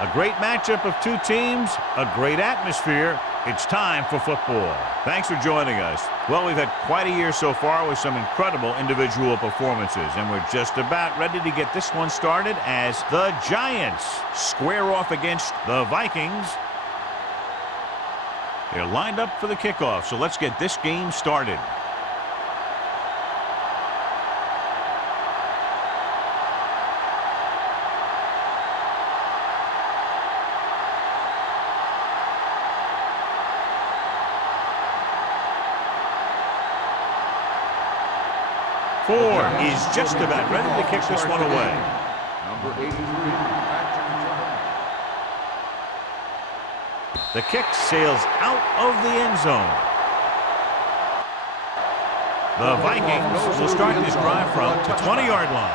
A great matchup of two teams, a great atmosphere. It's time for football. Thanks for joining us. Well, we've had quite a year so far with some incredible individual performances, and we're just about ready to get this one started as the Giants square off against the Vikings. They're lined up for the kickoff, so let's get this game started. Ford is just about ready to kick this one away. Number 83. The kick sails out of the end zone. The Vikings will start this drive from the 20-yard line.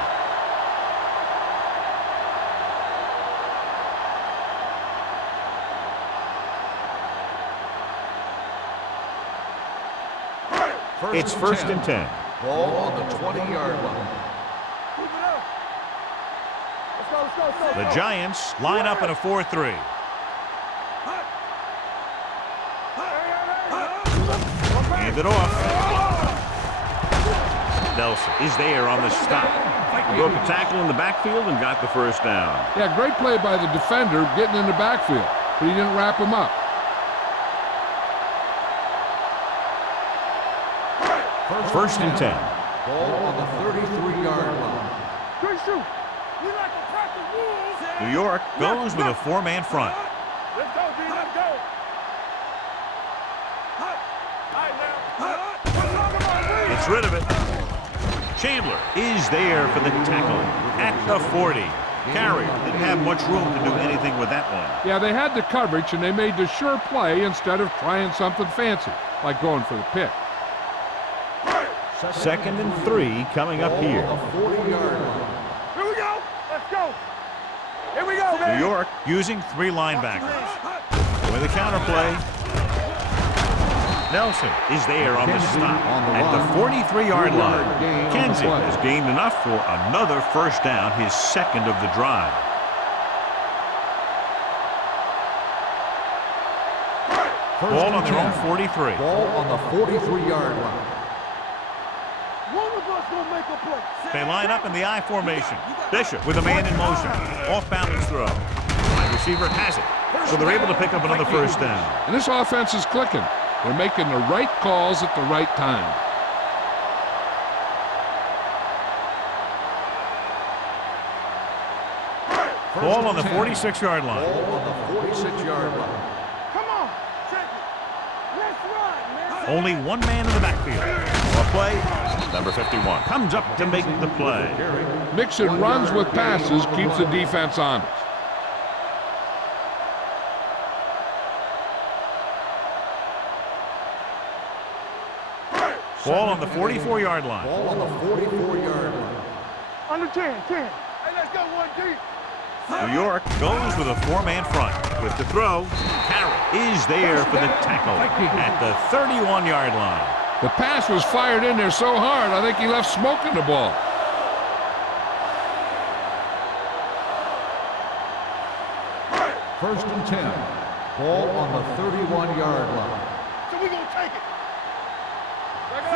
It's first and 10. Ball on the 20-yard line. The Giants line up in a 4-3. Hand it off. Nelson is there on the stop. Broke a tackle in the backfield and got the first down. Yeah, great play by the defender getting in the backfield, but he didn't wrap him up. First and 10. Ball on the 33-yard line. New York goes with a four-man front. Let's go, D. Let's go. Gets rid of it. Chandler is there for the tackle at the 40. Carrier didn't have much room to do anything with that one. Yeah, they had the coverage, and they made the sure play instead of trying something fancy, like going for the pick. Second and 3 coming up here. Ball on the 40-yard line. Here we go. Let's go. Here we go, man. New York using 3 linebackers. With a counterplay. Nelson is there on the stop at the 43-yard line. Kenzie has gained enough for another first down, his second of the drive. Ball on their own 43. Ball on the 43-yard line. One of us gonna make a play. They line up in the I formation. Bishop with a man in motion. Off balance throw. Wide receiver has it. So they're able to pick up another first down. And this offense is clicking. They're making the right calls at the right time. Ball on the 46-yard line. Ball on the 46-yard line. Come on, check it. Let's run, man. Only one man in the backfield. A play. Number 51 comes up to make the play. Mixing runs with passes keeps the defense honest. Ball on the 44-yard line. Ball on the 44-yard line. Under 10. Hey, let's go, 1D. New York goes with a four-man front. With the throw, Carroll is there for the tackle at the 31-yard line. The pass was fired in there so hard, I think he left smoke in the ball. First and 10. Ball on the 31-yard line. So we gonna take it.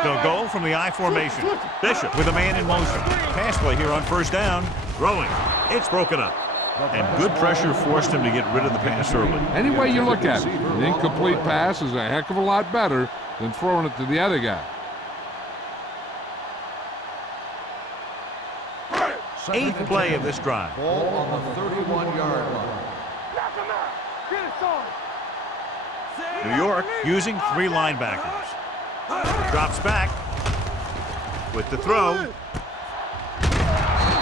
They'll go from the I formation. Bishop with a man in motion. Pass play here on first down. Throwing. It's broken up. And good pressure forced him to get rid of the pass early. Any way you look at it, an incomplete pass is a heck of a lot better than throwing it to the other guy. Eighth play of this drive. Ball on the 31-yard line. Knock him out. Get it on. New York using 3 linebackers. Drops back with the throw.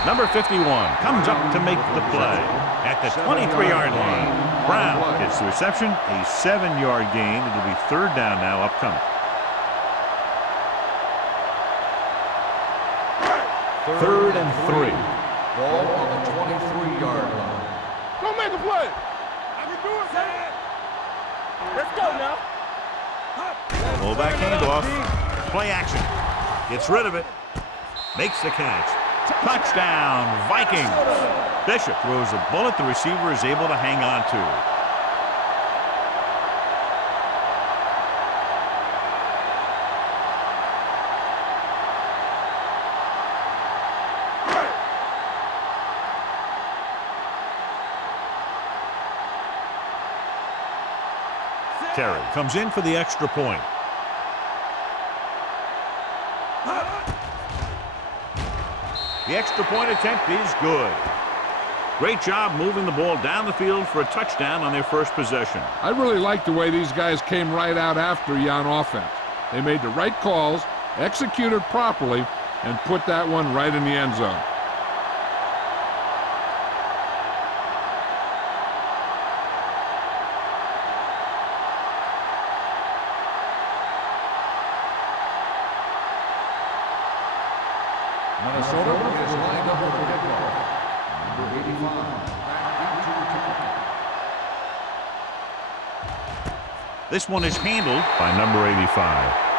Number 51 comes up to make the play at the 23-yard line. Brown gets the reception, a 7-yard gain. It'll be third down now upcoming. Third and 3. Ball on the 23-yard line. Go make a play. I can do it, man. Let's go now. Fullback handoff. Play action. Gets rid of it. Makes the catch. Touchdown, Vikings. Bishop throws a bullet the receiver is able to hang on to. Terry comes in for the extra point. The extra point attempt is good. Great job moving the ball down the field for a touchdown on their first possession. I really like the way these guys came right out after you on offense. They made the right calls, executed properly, and put that one right in the end zone. Minnesota is lined up with the kickoff. Number 85. Back into the kickoff. This one is handled by number 85.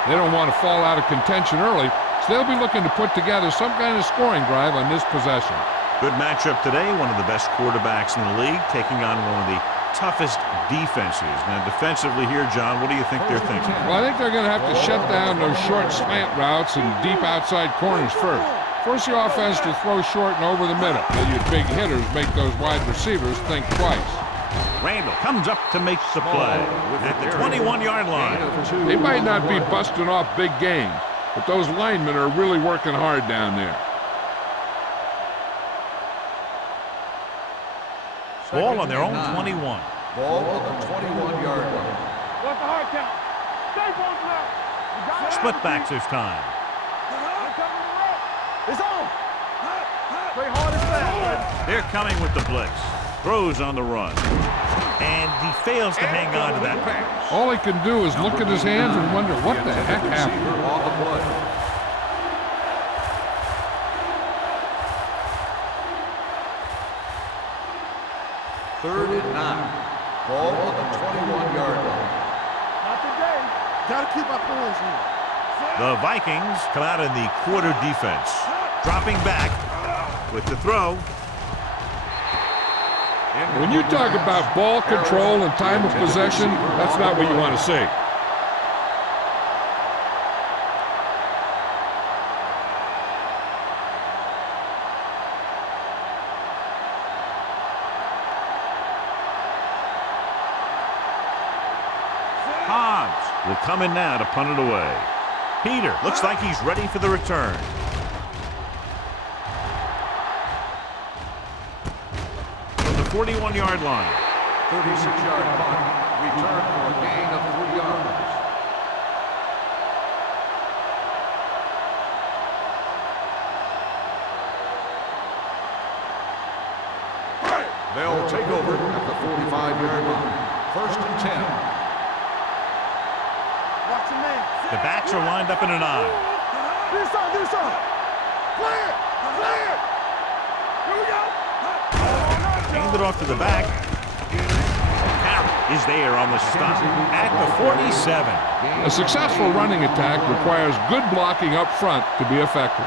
They don't want to fall out of contention early, so they'll be looking to put together some kind of scoring drive on this possession. Good matchup today. One of the best quarterbacks in the league taking on one of the toughest defenses. Now, defensively here, John, what do you think they're thinking? Well, I think they're going to have to shut down those short slant routes and deep outside corners first. Force the offense to throw short and over the middle. Then your big hitters make those wide receivers think twice. Randall comes up to make the play at the 21-yard line. They might not be busting off big games, but those linemen are really working hard down there. Ball on their own 21. Ball on the 21-yard line. What's the hard count? Stay close now. Split backs this time. It's on. Play hard and fast. They're coming with the blitz. Throws on the run. And he fails to hang on to that pass. All he can do is look at his hands and wonder what the heck happened. On the play. Third and 9. Ball on the 21-yard line. Not today. Gotta keep our points here. The Vikings come out in the quarter defense. Dropping back with the throw. When you talk about ball control and time of possession, that's not what you want to see. Hobbs will come in now to punt it away. Peter looks like he's ready for the return. From the 41-yard line. 36-yard punt. Return for a gain of 3 yards. They'll take over at the 45-yard line. First and 10. Watch your man. The backs are lined up in an I. Do something. Play it. Here we go. Hand it off to the back. Carroll is there on the stop at the 47. A successful running attack requires good blocking up front to be effective.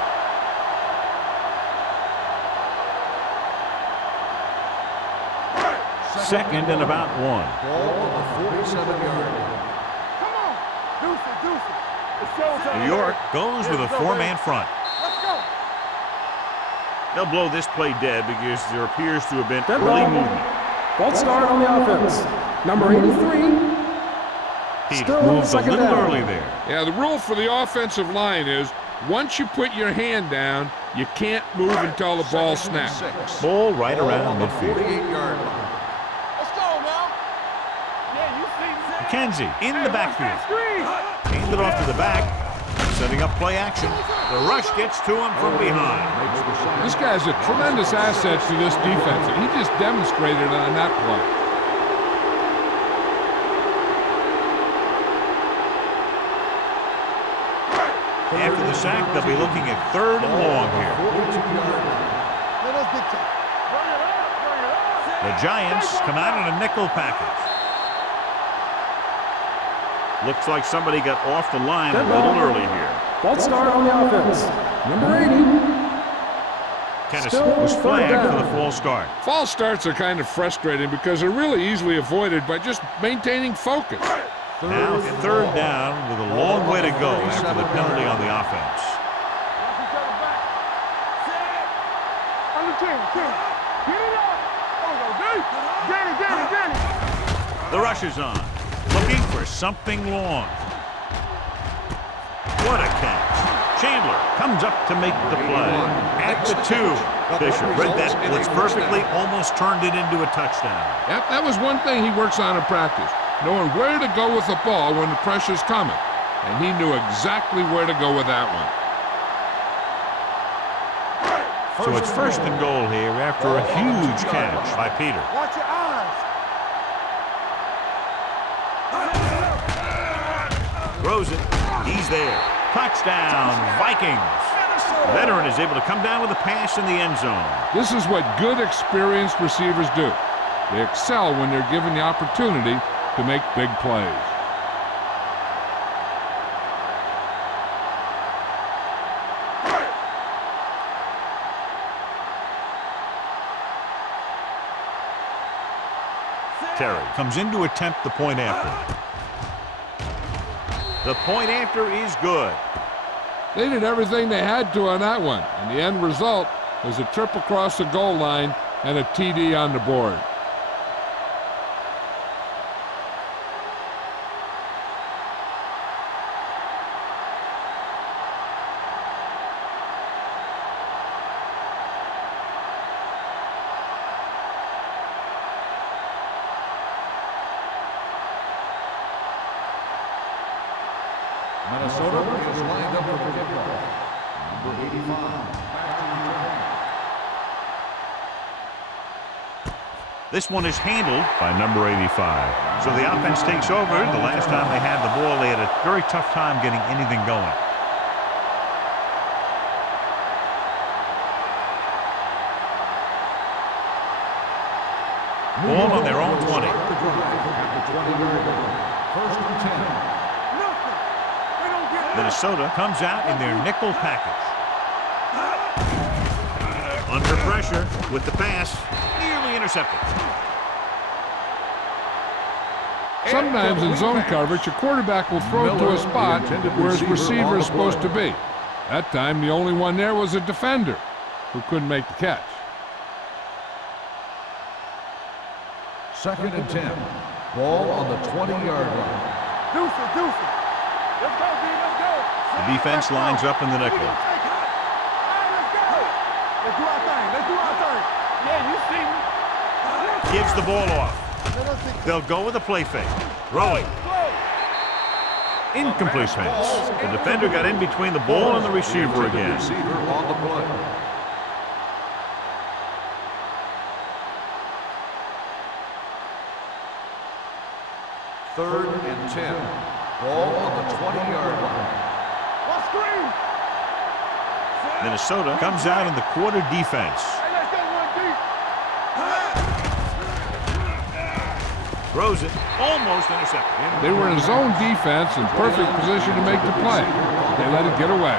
Second and about 1. Ball on the 47-yard line. Come on. Deuce it. It's showtime. New York goes with a 4-man front. Let's go. They'll blow this play dead because there appears to have been Dead early ball. movement. False start on the offense. Number 83. Peter Still moves a second little down. early there. Yeah, the rule for the offensive line is once you put your hand down, you can't move until the ball snaps. Ball right Ball around on the midfield. 48-yard line. Let's go now. Yeah, you see. McKenzie in the backfield. Screen. Hand it off to the back. Setting up play action. The rush gets to him from behind. This guy's a tremendous asset to this defense, and he just demonstrated it on that play. After the sack, they'll be looking at 3rd and long here. Let us big time. Bring it up. The Giants come out in a nickel package. Looks like somebody got off the line a Dead little ball. early here. False start on the offense. Number 80. Kennison Still was third flagged down. for the false start. False starts are kind of frustrating because they're really easily avoided by just maintaining focus. Now third down with a long way to go after the penalty on the offense. Under 10. Get it up. Get it. The rush is on, looking for something long. What a catch. Chandler comes up to make the play. At the 2. Fisher read that blitz perfectly, almost turned it into a touchdown. Yep, that was one thing he works on in practice, knowing where to go with the ball when the pressure's coming. And he knew exactly where to go with that one. So it's first and goal here after a huge catch by Peter. Watch your eyes. Throws it. He's there. Touchdown, Vikings. The veteran is able to come down with a pass in the end zone. This is what good, experienced receivers do. They excel when they're given the opportunity to make big plays. Terry comes in to attempt the point after. The point after is good. They did everything they had to on that one, and the end result was a trip across the goal line and a TD on the board. Minnesota is lined up for the kickoff. Number 85. This one is handled by number 85. So the offense takes over. The last time they had the ball, they had a very tough time getting anything going. Ball on their own 20. First and 10. Minnesota comes out in their nickel package. Under pressure with the pass, nearly intercepted. Sometimes in zone coverage, a quarterback will throw to a spot where his receiver is supposed to be. That time, the only one there was a defender who couldn't make the catch. Second and 10. Ball on the 20-yard line. Deuce it. Let's go, D. Let's go. The defense lines up in the nickel. Let's do our thing. Yeah, you see me. Gives the ball off. They'll go with a play fake. Throwing. Incomplete pass. The defender got in between the ball and the receiver again. Receiver on the play. Third and 10. Ball on the 20-yard line. What screen? Minnesota comes out in the quarter defense. Hey, let's go one deep. Throws it. Almost intercepted. They were in zone defense in perfect position to make the play. They let it get away.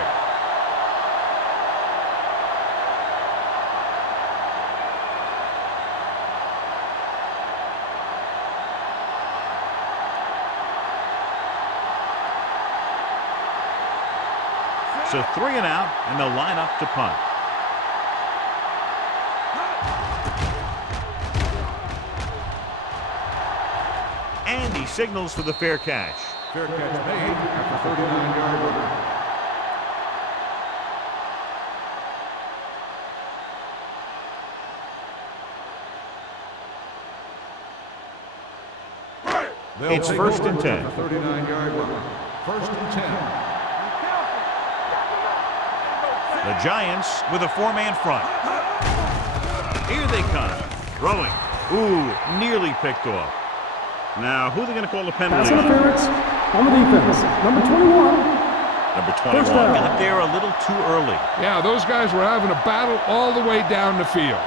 So 3 and out, and they'll line up to punt. And he signals for the fair catch. Fair catch made after 39-yard line. It's first and 10. 39-yard line. First and 10. The Giants with a 4-man front. Here they come. Throwing. Ooh, nearly picked off. Now, who are they going to call the penalty? Pass interference on the defense. Number 21. Number 21 got there a little too early. Yeah, those guys were having a battle all the way down the field.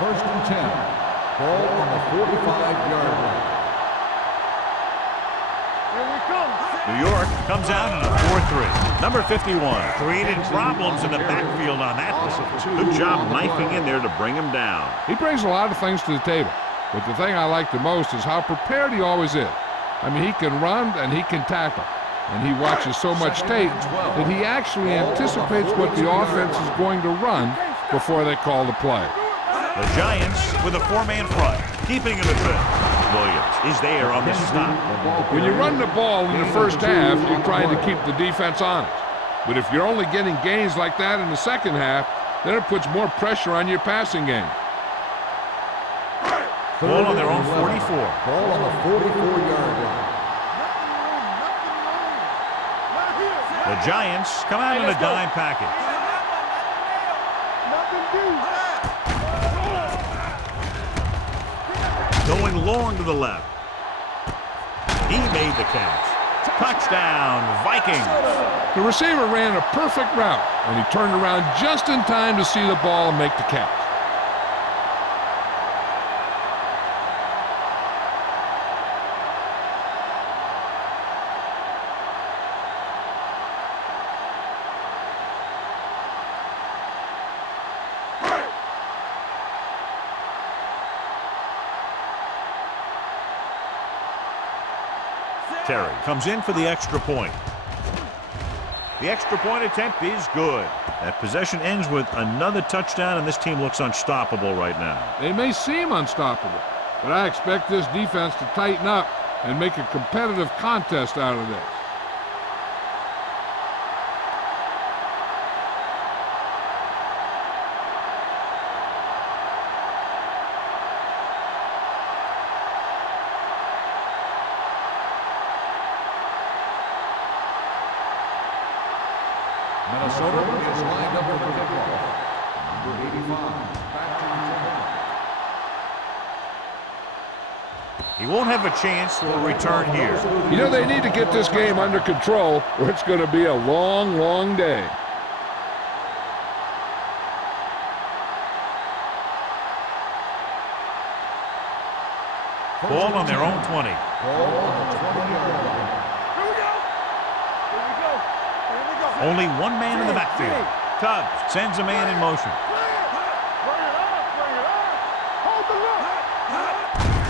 First and 10. Ball on the 45-yard line. Here we come. New York comes out in a 4-3. Number 51 created problems in the backfield on that one. Good job knifing in there to bring him down. He brings a lot of things to the table, but the thing I like the most is how prepared he always is. I mean, he can run and he can tackle, and he watches so much tape that he actually anticipates what the offense is going to run before they call the play. The Giants with a 4-man front, keeping him at bay. Williams is there on the stop. When you run the ball in the first half, you're trying to keep the defense honest. But if you're only getting gains like that in the second half, then it puts more pressure on your passing game. Ball on their own 44. Ball on the 44-yard line. The Giants come out in a dime package. Going long to the left. He made the catch. Touchdown, Vikings. The receiver ran a perfect route, and he turned around just in time to see the ball and make the catch. Terry comes in for the extra point. The extra point attempt is good. That possession ends with another touchdown, and this team looks unstoppable right now. They may seem unstoppable, but I expect this defense to tighten up and make a competitive contest out of this. Minnesota is lined up for the kickoff. Number 85, back to He won't have a chance for a return here. You know, they need to get this game under control, or it's going to be a long, long day. Ball on their own 20. Ball on the 20-yard line. Only one man in the backfield. Tubbs sends a man in motion.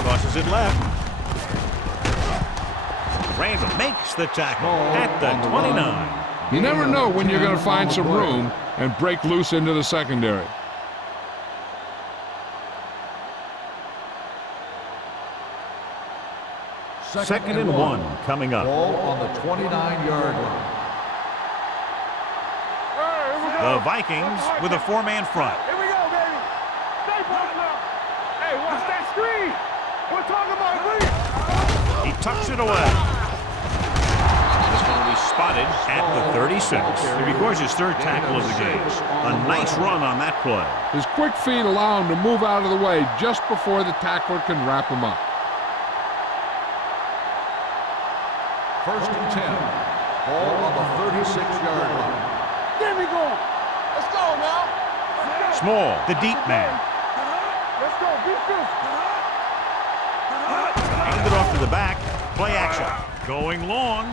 Crosses it left. Randall makes the tackle at the 29. You never know when you're going to find some room and break loose into the secondary. Second and 1 coming up. Ball on the 29-yard line. The Vikings with a 4-man front. Here we go, baby. Stay put now. Hey, watch that screen. We're talking about green. He tucks it away. It's going to be spotted at the 36. He records his third tackle of the game. A nice run on that play. His quick feet allow him to move out of the way just before the tackler can wrap him up. First and 10. Ball on the 36-yard line. There we go. Let's go now. Small, the deep man. Let's go. Beat this. Handed off to the back. Play action. Going long.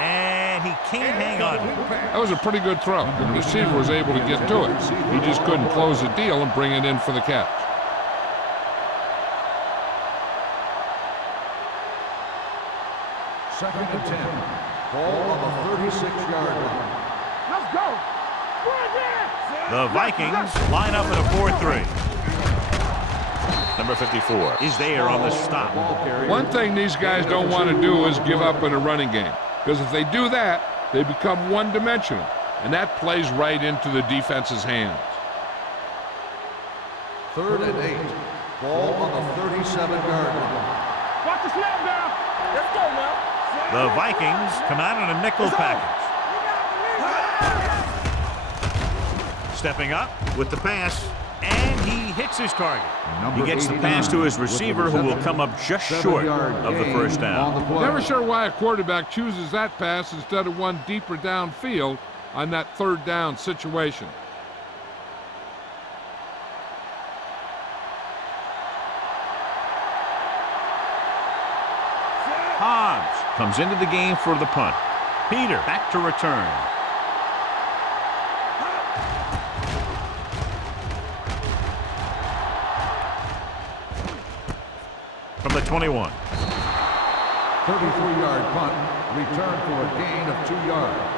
And he can't hang on. That was a pretty good throw. The receiver was able to get to it. He just couldn't close the deal and bring it in for the catch. Second and 10. Ball on the 36-yard line. Let's go. The Vikings line up in a 4-3. Number 54 is there on the stop. One thing these guys don't want to do is give up in a running game, because if they do that, they become one-dimensional, and that plays right into the defense's hands. Third and 8. Ball on the 37-yard line. Watch the snap down. Let's go now. The Vikings come out in a nickel package. Stepping up with the pass, and he hits his target. He gets the pass to his receiver, who will come up just short of the first down. Never sure why a quarterback chooses that pass instead of one deeper downfield on that third down situation. comes into the game for the punt. Peter back to return. From the 21. 33-yard punt, return for a gain of 2 yards.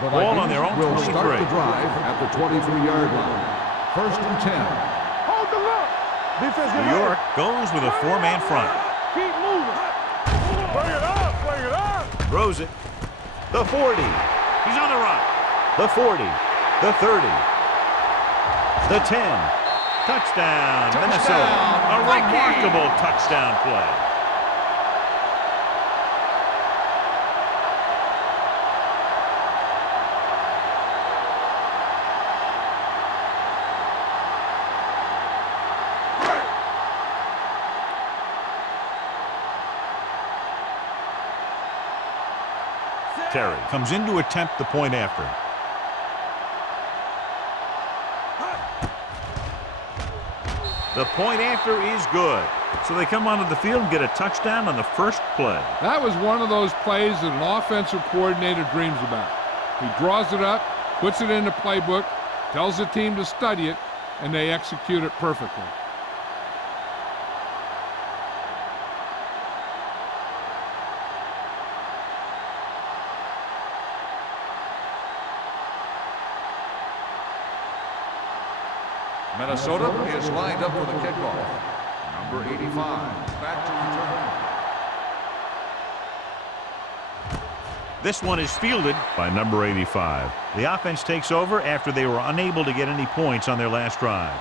The Ball on their own will 23. start the drive at the 23-yard line. 1st and 10. Hold the look. Defense, New York goes with a 4-man front. keep moving. Bring it up, bring it up. Throws it. The 40. He's on the run. The 40. The 30. The 10. Touchdown, Minnesota. A remarkable touchdown play. Terry comes in to attempt the point after. The point after is good. So they come onto the field and get a touchdown on the first play. That was one of those plays that an offensive coordinator dreams about. He draws it up, puts it in the playbook, tells the team to study it, and they execute it perfectly. Minnesota is lined up for the kickoff. Number 85, back to return. This one is fielded by number 85. The offense takes over after they were unable to get any points on their last drive.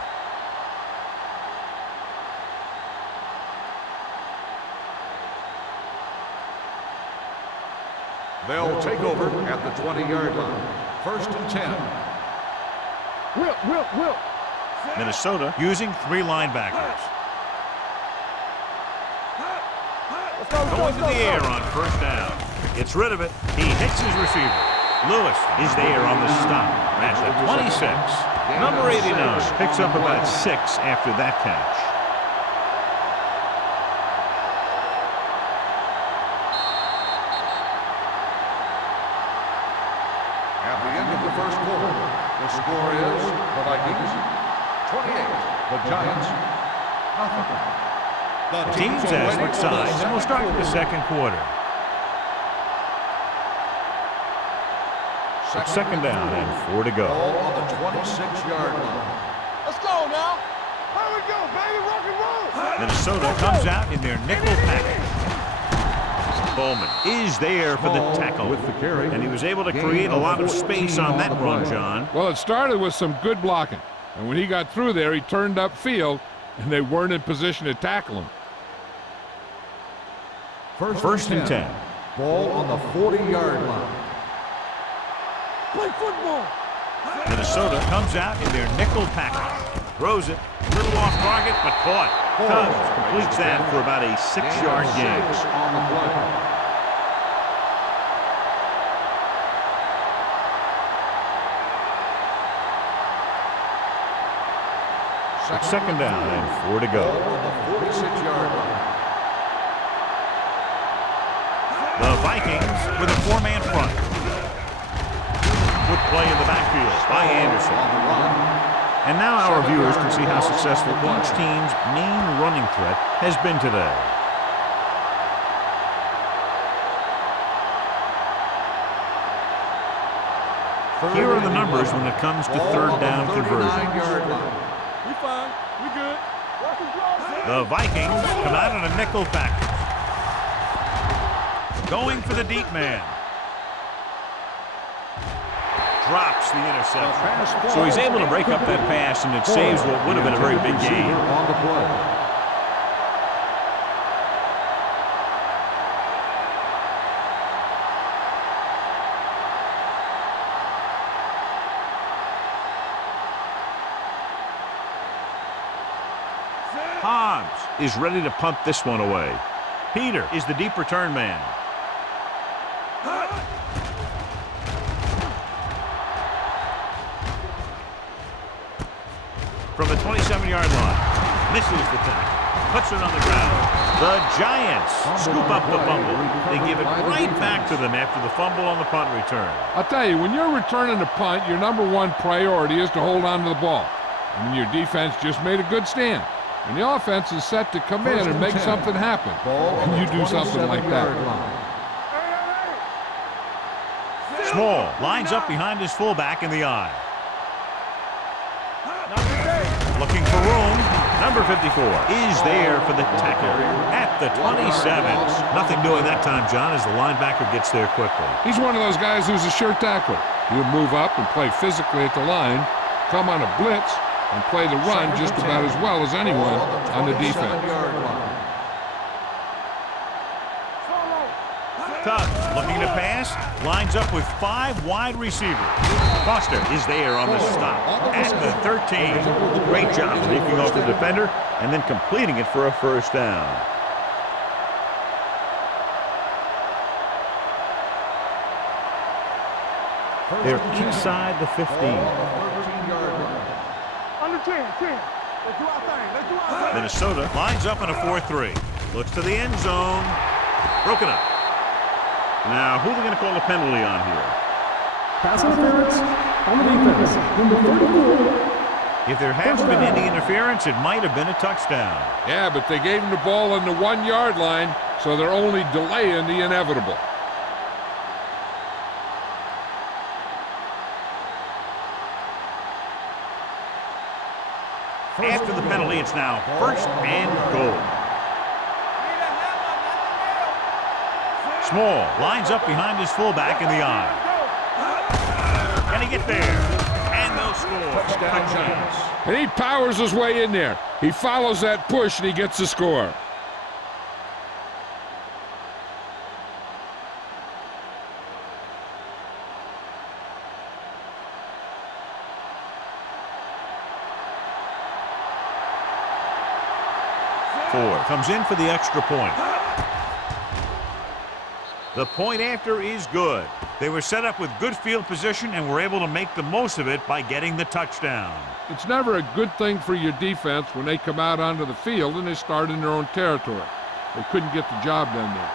They'll take over at the 20-yard line. 1st and 10. Whip. Minnesota using 3 linebackers. Going to the air on 1st down. Gets rid of it. He hits his receiver. Lewis is there on the stop at the 26. Number 89 picks up about 6 after that catch. At the end of the first quarter, the score is the Vikings 28, the Giants nothing. The teams as switch sides, and we'll start the second quarter. Second down and 4 to go. Ball on the 26-yard line. Let's go now. Here we go, baby. Rock and roll. Minnesota comes out in their nickel package. Bowman is there for the tackle. With the carry. And he was able to create a lot of space on that run, John. Well, it started with some good blocking. And when he got through there, he turned upfield, and they weren't in position to tackle him. First and 10. Ball on the 40-yard line. Play football. Minnesota comes out in their nickel package. Throws it. A little off target, but caught. Tubbs completes that for about a 6-yard gain. On the play. Second down and 4 to go. Ball on the 46-yard line. The Vikings with a 4-man front. Good play in the backfield by Anderson. On the run. And now our viewers can see how successful each team's main running threat has been today. Here are the numbers when it comes to third down conversions. 39-yard line. We fine. We good. Watch the draw. The Vikings come out in a nickel package. Going for the deep man. Drops the interception. So he's able to break up that pass, and it saves what would have been a very big gain. On the play. Hobbs is ready to punt this one away. Peter is the deep return man. the 27-yard line. Misses the tackle. Puts it on the ground. The Giants scoop up the fumble. They give it right back to them after the fumble on the punt return. I'll tell you, when you're returning a punt, your number one priority is to hold on to the ball. I mean, your defense just made a good stand. And the offense is set to come in and make something happen. And you do something like that. Small lines up behind his fullback in the eye. Looking for room. Number 54 is there for the tackle at the 27. Nothing doing that time, John, as the linebacker gets there quickly. He's one of those guys who's a sure tackler. He'll move up and play physically at the line, come on a blitz, and play the run just about as well as anyone on the defense. Tubbs looking to pass, lines up with 5 wide receivers. Foster is there on the stop at the 13. Great job sneaking off the defender and then completing it for a first down. They're inside the 15. Under 10. Let's do our thing. Minnesota lines up in a 4-3. Looks to the end zone. Broken up. Now, who are they going to call the penalty on here? Pass interference on the defense. Number 34. If there hasn't been any interference, it might have been a touchdown. Yeah, but they gave him the ball on the 1-yard line, so they're only delaying the inevitable. After the penalty, it's now 1st and goal. Small lines up behind his fullback in the eye. Can he get there? And they'll score. Touchdown. And he powers his way in there. He follows that push and he gets the score. Ford comes in for the extra point. The point after is good. They were set up with good field position and were able to make the most of it by getting the touchdown. It's never a good thing for your defense when they come out onto the field and they start in their own territory. They couldn't get the job done there.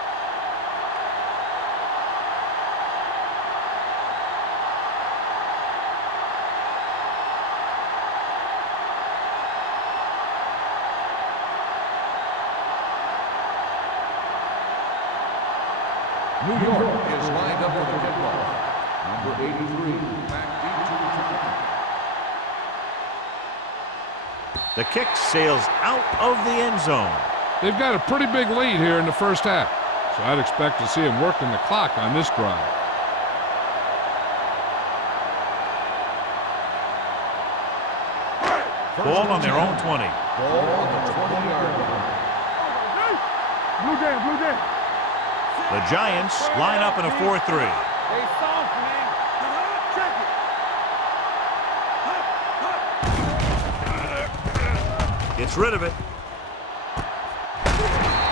New York is lined up for the kickoff. Number 83, back deep to return. The kick sails out of the end zone. They've got a pretty big lead here in the first half, so I'd expect to see them working the clock on this drive. Ball on their own 20. Ball on the 20-yard line. Blue game. The Giants line up in a 4-3. They soft, man. Check it. Gets rid of it.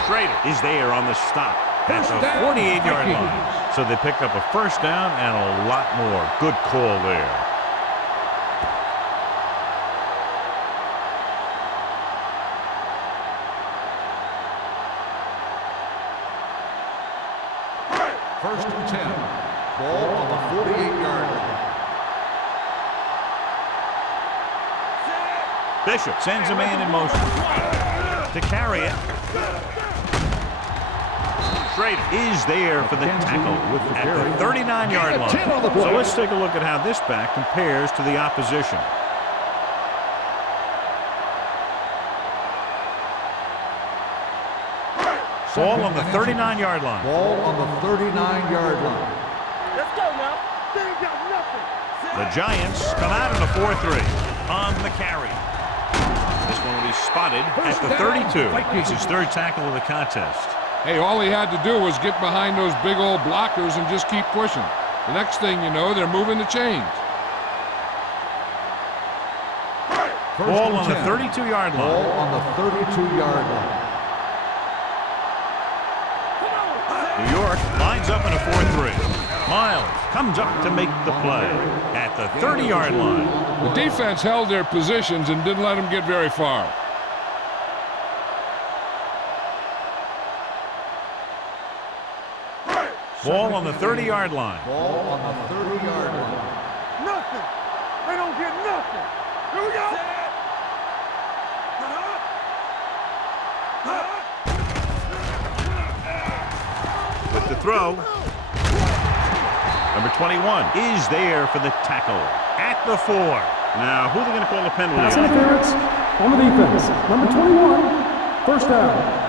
Schrader is there on the stop at the 48-yard line. So they pick up a first down and a lot more. Good call there. First and 10. Ball on the 48-yard line. Bishop sends a man in motion to carry it. Schrader is there for the tackle at the 39-yard line. So let's take a look at how this back compares to the opposition. Ball on the 39-yard line. Ball on the 39-yard line. Let's go now. They ain't got nothing. The Giants come out in a 4-3 on the carry. This one will be spotted at the 32. It's his third tackle of the contest. Hey, all he had to do was get behind those big old blockers and just keep pushing. The next thing you know, they're moving the chains. Ball on the 32-yard line. Ball on the 32-yard line. New York lines up in a 4-3. Miles comes up to make the play at the 30-yard line. The defense held their positions and didn't let them get very far. Ball on the 30-yard line. Ball on the 30-yard line. Nothing. They don't get nothing. Here we go. With the throw. Number 21 is there for the tackle at the 4. Now, who are they going to call the penalty Pass on? interference on the defense. Number 21, first down.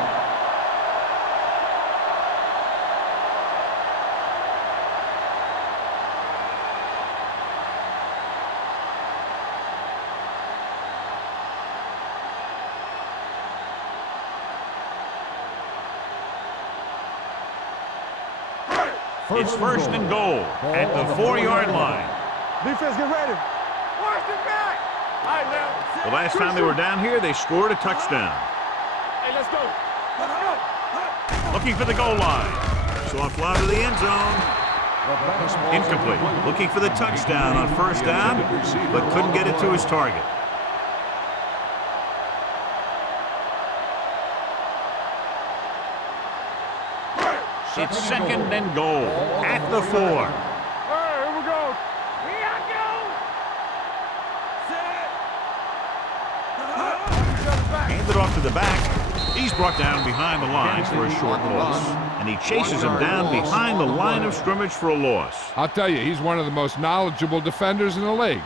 It's first and goal at the 4-yard line. Defense, get ready. Watch the back. All right, now. The last time they were down here, they scored a touchdown. Hey, let's go. Let's go. Looking for the goal line. Saw it fly to the end zone. Incomplete. Looking for the touchdown on first down, but couldn't get it to his target. It's second and goal at the 4. All right, here we go. Here I go. Handed off to the back. He's brought down behind the line for a short loss. And he chases him down behind the line of scrimmage for a loss. I'll tell you, he's one of the most knowledgeable defenders in the league.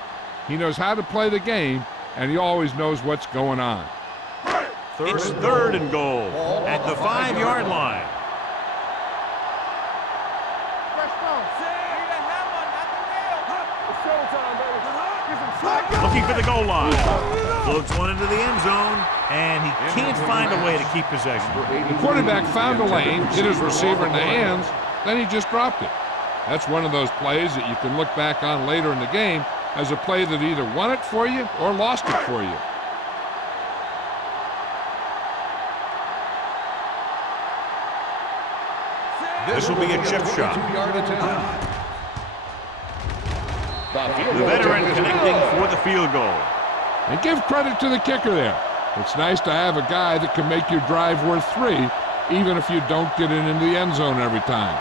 He knows how to play the game, and he always knows what's going on. It's third and goal at the 5-yard line. Looking for the goal line. Floats one into the end zone, and he can't find a way to keep possession. The quarterback found a lane, hit his receiver in the hands, then he just dropped it. That's one of those plays that you can look back on later in the game as a play that either won it for you or lost it for you. This will be a chip shot. 2-yard attempt. The veteran connecting for the field goal. And give credit to the kicker there. It's nice to have a guy that can make your drive worth 3, even if you don't get it into the end zone every time.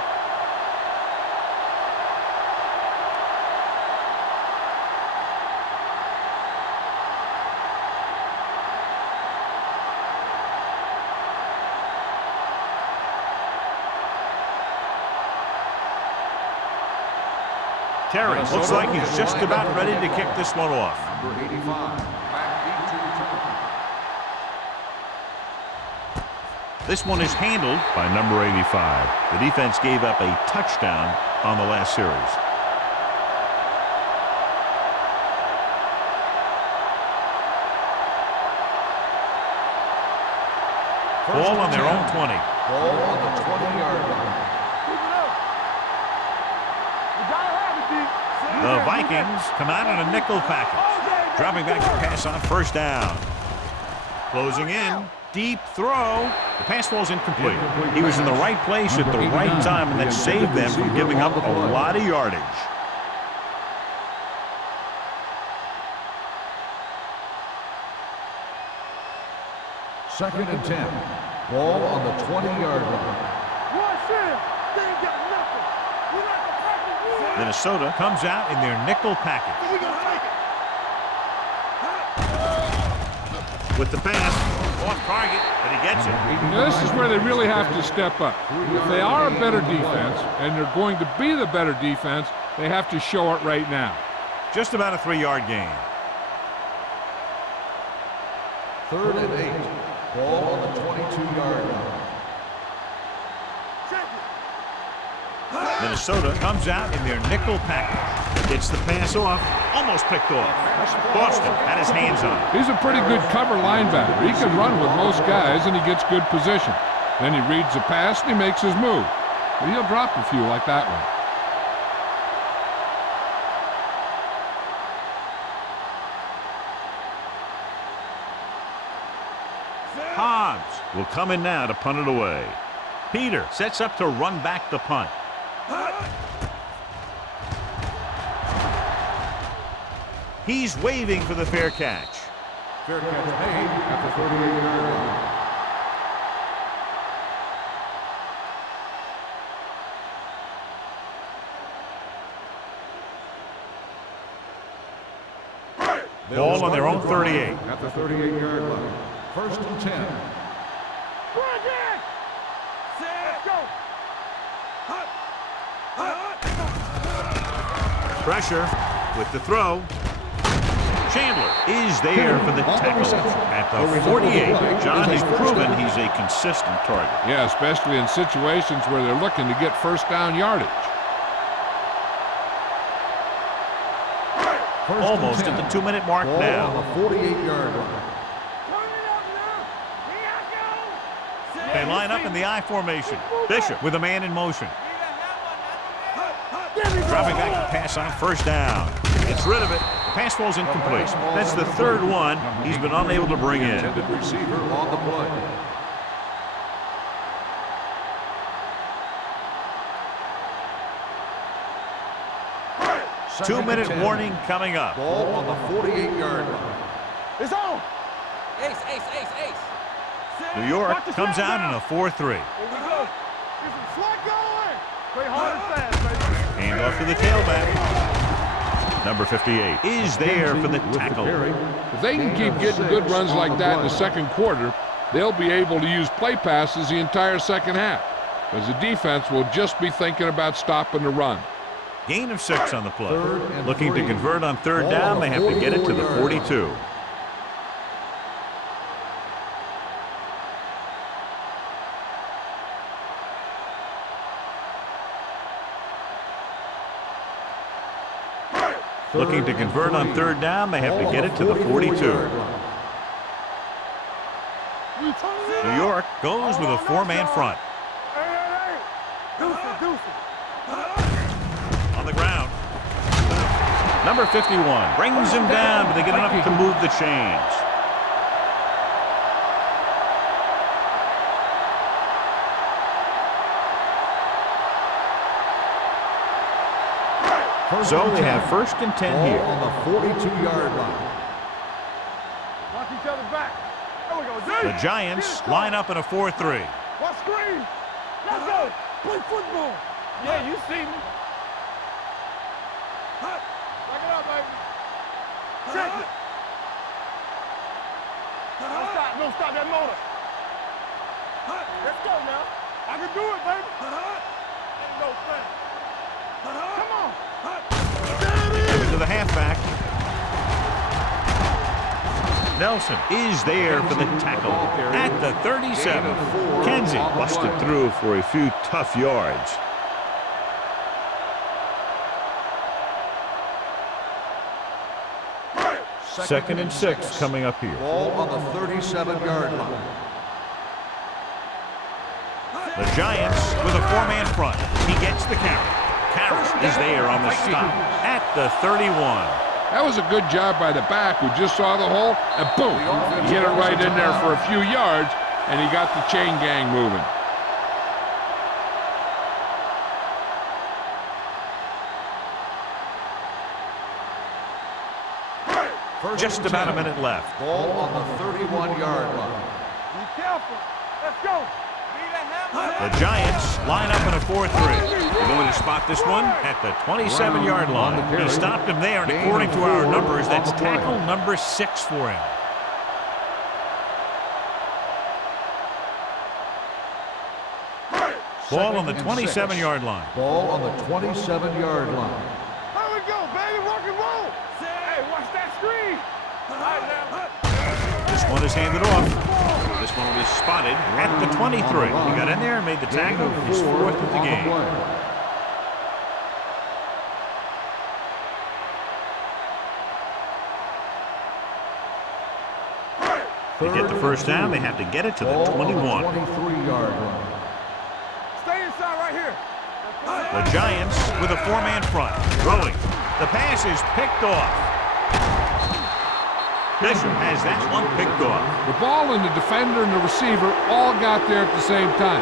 Terry looks like he's just about ready to kick this one off. Number 85, back to return. This one is handled by number 85. The defense gave up a touchdown on the last series. Ball on their own 20. Ball on the 20-yard line. The Vikings come out in a nickel package. Dropping back to pass on first down. Closing in. Deep throw. The pass falls incomplete. He was in the right place at the right time, and that saved them from giving up a lot of yardage. Second and 10. Ball on the 20-yard line. Minnesota comes out in their nickel package. With the pass, off target, but he gets it. Now, this is where they really have to step up. If they are a better defense, and they're going to be the better defense, they have to show it right now. Just about a 3-yard gain. Third and 8. Ball on the 22-yard line. Minnesota comes out in their nickel package. Gets the pass off, almost picked off. Boston had his hands on it. He's a pretty good cover linebacker. He can run with most guys, and he gets good position. Then he reads the pass, and he makes his move. But he'll drop a few like that one. Hobbs will come in now to punt it away. Peter sets up to run back the punt. He's waving for the fair catch. Fair catch made at the 38-yard line. Ball on their own 38. At the 38-yard line. First and 10. Run again. Let's go. Pressure with the throw. Chandler is there for the tackle at the 48. John has proven he's a consistent target. Yeah, especially in situations where they're looking to get first down yardage. Almost at the 2-minute mark Ball now. on the 48-yard line. They line up in the I formation. Bishop with a man in motion. Dropping back to pass on first down. Gets rid of it. The pass falls incomplete. That's the third one he's been unable to bring in. Intended receiver on the play. Two-minute warning coming up. Ball on the 48-yard line. It's on. Ace, ace, ace, ace. New York Watch the comes snap out now. in a 4-3. Here we go. Get some slack going. Play hard and fast, baby. Hand off to the tailback. Number 58 is there for the tackle. If they can keep getting good runs like that in the second quarter, they'll be able to use play passes the entire second half, because the defense will just be thinking about stopping the run. Gain of 6 on the play. Looking to convert on third down. They have to get it to the 42. Looking to convert on third down. They have to get it to the 42. New York goes with a 4-man front. Hey. Deuce it. On the ground. Number 51 brings him down, but they get enough to move the chains. So they have first and 10 here. On the 42-yard line. Watch each other back. There we go. The Giants line up in a 4-3. Watch screen. Let's go. Play football. Yeah, you see me. Back it up, baby. Check it. Don't stop that motor. Let's go now. I can do it, baby. Ain't no thing. Come on. Give it to the halfback. Nelson is there for the tackle at the 37. Kenzie busted through for a few tough yards. Second and 6 coming up here. Ball on the 37-yard line. The Giants with a 4-man front. He gets the carry. Karras is there on the stop at the 31. That was a good job by the back who just saw the hole, and boom, he hit it right in there for a few yards, and he got the chain gang moving. Just about a minute left. Ball on the 31-yard line. Be careful. Let's go. The Giants line up in a 4-3. They're going to spot this one at the 27-yard line. He stopped him there, and according to our numbers, that's tackle number 6 for him. Ball on the 27-yard line. Ball on the 27-yard line. There we go, baby. Rock and roll. Hey, watch that screen. All right, now. This one is handed off. This one will be spotted at the 23. He got in there and made the tackle. His 4th of the game. To get the first down, they have to get it to the 21. 23-yard line. Stay inside right here. The Giants with a 4-man front. Throwing. The pass is picked off. Bishop has that one picked off. The ball and the defender and the receiver all got there at the same time.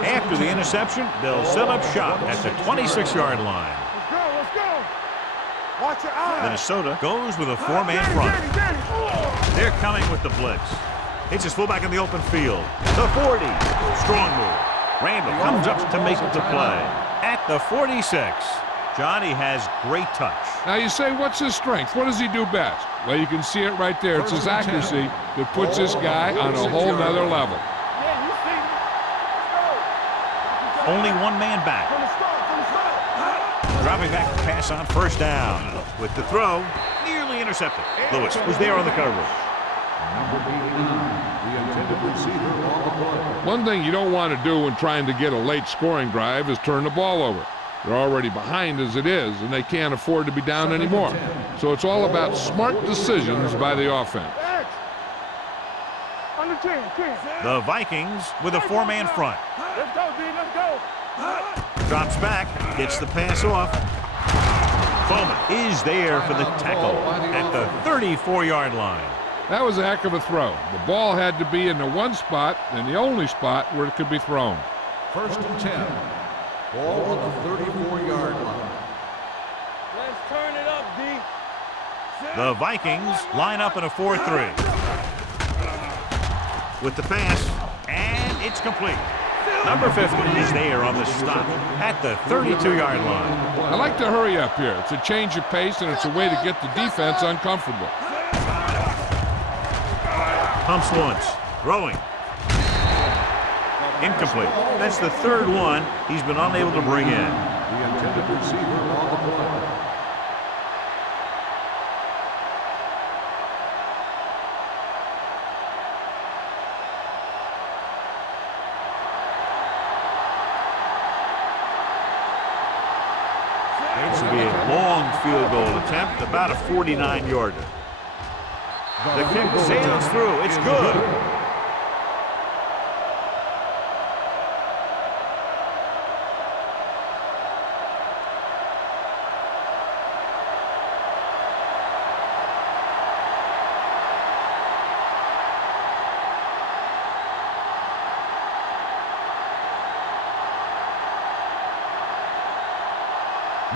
After the interception, they'll set up shop at the 26-yard line. Let's go, let's go. Watch your eyes. Minnesota goes with a four-man front. They're coming with the blitz. It's his fullback in the open field. The 40. Strong move. Randall comes up to make the play. At the 46. Johnny has great touch. Now you say, what's his strength? What does he do best? Well, you can see it right there. It's his accuracy that puts this guy on a whole nother level. Yeah, you see me. Let's go. Only one man back. From the start. Dropping back to pass on first down. With the throw, nearly intercepted. Lewis was there on the coverage. Number 89, the intended receiver on the play. One thing you don't want to do when trying to get a late scoring drive is turn the ball over. They're already behind as it is, and they can't afford to be down anymore. So it's all about smart decisions by the offense. X. Under 10. The Vikings with a four-man front. Let's go, D. Let's go. Drops back, gets the pass off. Bowman is there for the tackle at the 34-yard line. That was a heck of a throw. The ball had to be in the one spot and the only spot where it could be thrown. 1st and 10. Ball on the 34-yard line. Let's turn it up, D. The Vikings line up in a 4-3. With the pass, and it's complete. Number 50 is there on the stop at the 32-yard line. I like to hurry up here. It's a change of pace, and it's a way to get the defense uncomfortable. Pumps once, throwing. Incomplete. That's the third one he's been unable to bring in. The intended receiver on the play. This will be a long field goal attempt, about a 49-yarder. The kick sails through. It's good.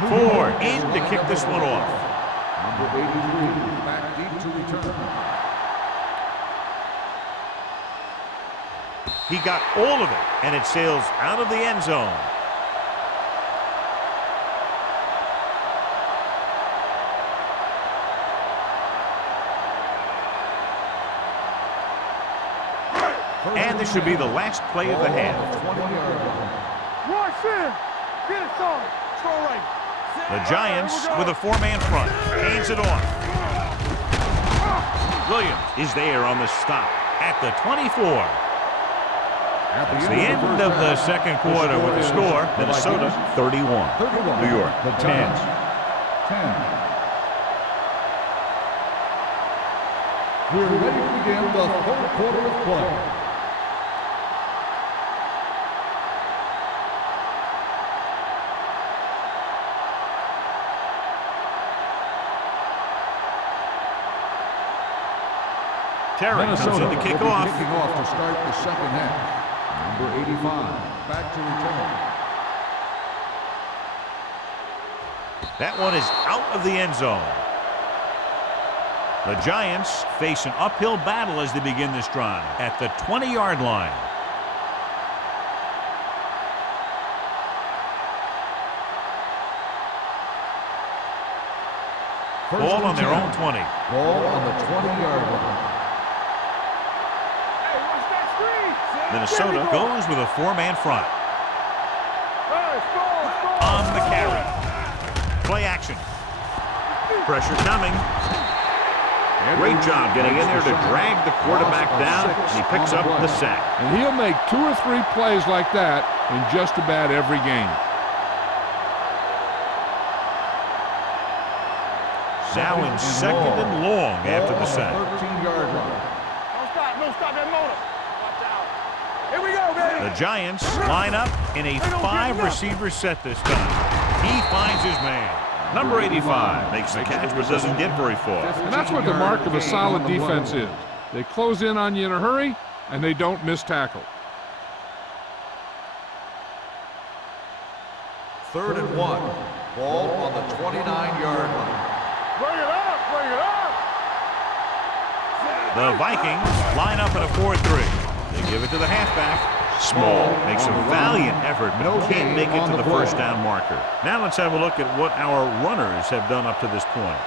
Four in to kick this one off. Number 83, back deep to return. He got all of it, and it sails out of the end zone. And this should be the last play of the half. 20-yard line. Watch in. Get it, son. Throw right. The Giants with a four-man front. Hands it off. Williams is there on the stop at the 24. It's the end of the second quarter with the score. Minnesota 31. New York 10. 10. We're ready to begin the third quarter of play. Terry comes in to kick off. Kicking off to start the second half. Number 85, back to return. That one is out of the end zone. The Giants face an uphill battle as they begin this drive at the 20-yard line. Ball on their own 20. Ball on the 20-yard line. Minnesota goes with a four-man front. On the carry. Play action. Pressure coming. Great job getting in there to drag the quarterback down. He picks up the sack. And he'll make 2 or 3 plays like that in just about every game. Now in second and long after the sack. 13-yard line. Don't stop that motor. Watch out. Here we go, baby. The Giants line up in a 5-receiver set this time. He finds his man. Number 85 makes the catch but doesn't get very far. And that's what the mark of a solid defense is. They close in on you in a hurry, and they don't miss tackle. 3rd and 1. Ball on the 29-yard line. Bring it up, bring it up. The Vikings line up in a 4-3. They give it to the halfback. Small makes a valiant effort, but can't make it to the first down marker. Now let's have a look at what our runners have done up to this point.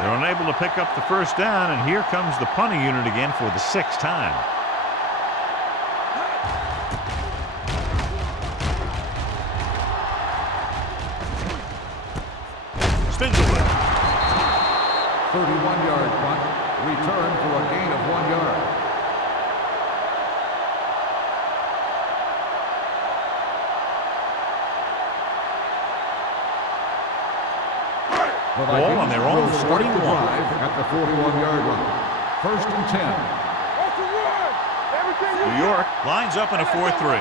They're unable to pick up the first down, and here comes the punting unit again for the 6th time. Spins away. 31-yard punt. Return for a gain of 1 yard. Ball on their own 41. At the 41-yard line. 1st and 10. New York lines up in a 4-3.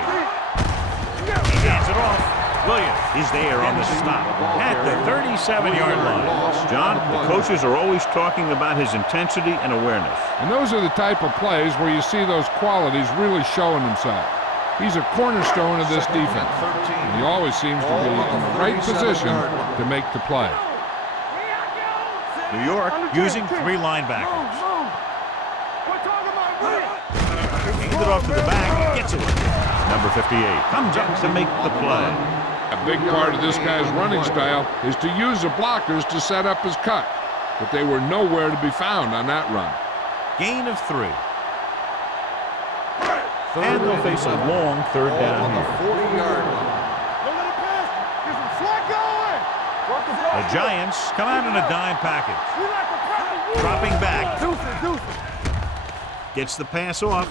He hands it off. Williams is there on the stop at the 37-yard line. John, the coaches are always talking about his intensity and awareness. And those are the type of plays where you see those qualities really showing themselves. He's a cornerstone of this defense. And he always seems to be in the right position to make the play. New York using 3 linebackers. Hands it off to the back, gets it. Number 58 comes up to make the play. A big part of this guy's running style is to use the blockers to set up his cut, but they were nowhere to be found on that run. Gain of 3. And they'll face a long 3rd down here. 40-yard line. The Giants come out in a dime package. Dropping back. Gets the pass off.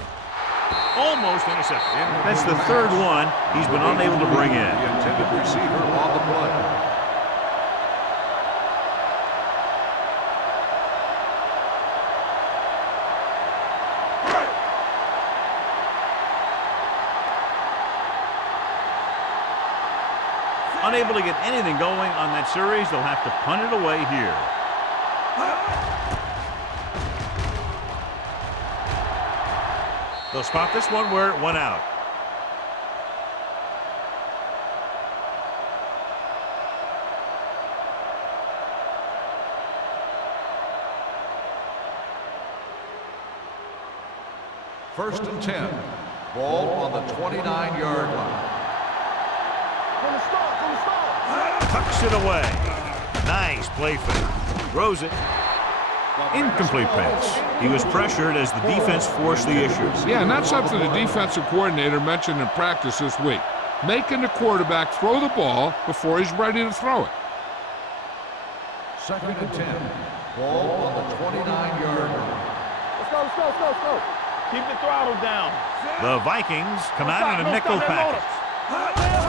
Almost intercepted. That's the 3rd one he's been unable to bring in. The intended receiver on the play. Unable to get anything going on that series, they'll have to punt it away here. They'll spot this one where it went out. First and 10. Ball on the 29-yard line. Tucks it away. Nice play fake. Throws it. Incomplete pass. He was pressured as the defense forced the issue. Yeah, and that's something the defensive coordinator mentioned in practice this week. Making the quarterback throw the ball before he's ready to throw it. 2nd and 10. Ball on the 29-yard line. Let's go. Keep the throttle down. The Vikings come out in a nickel package.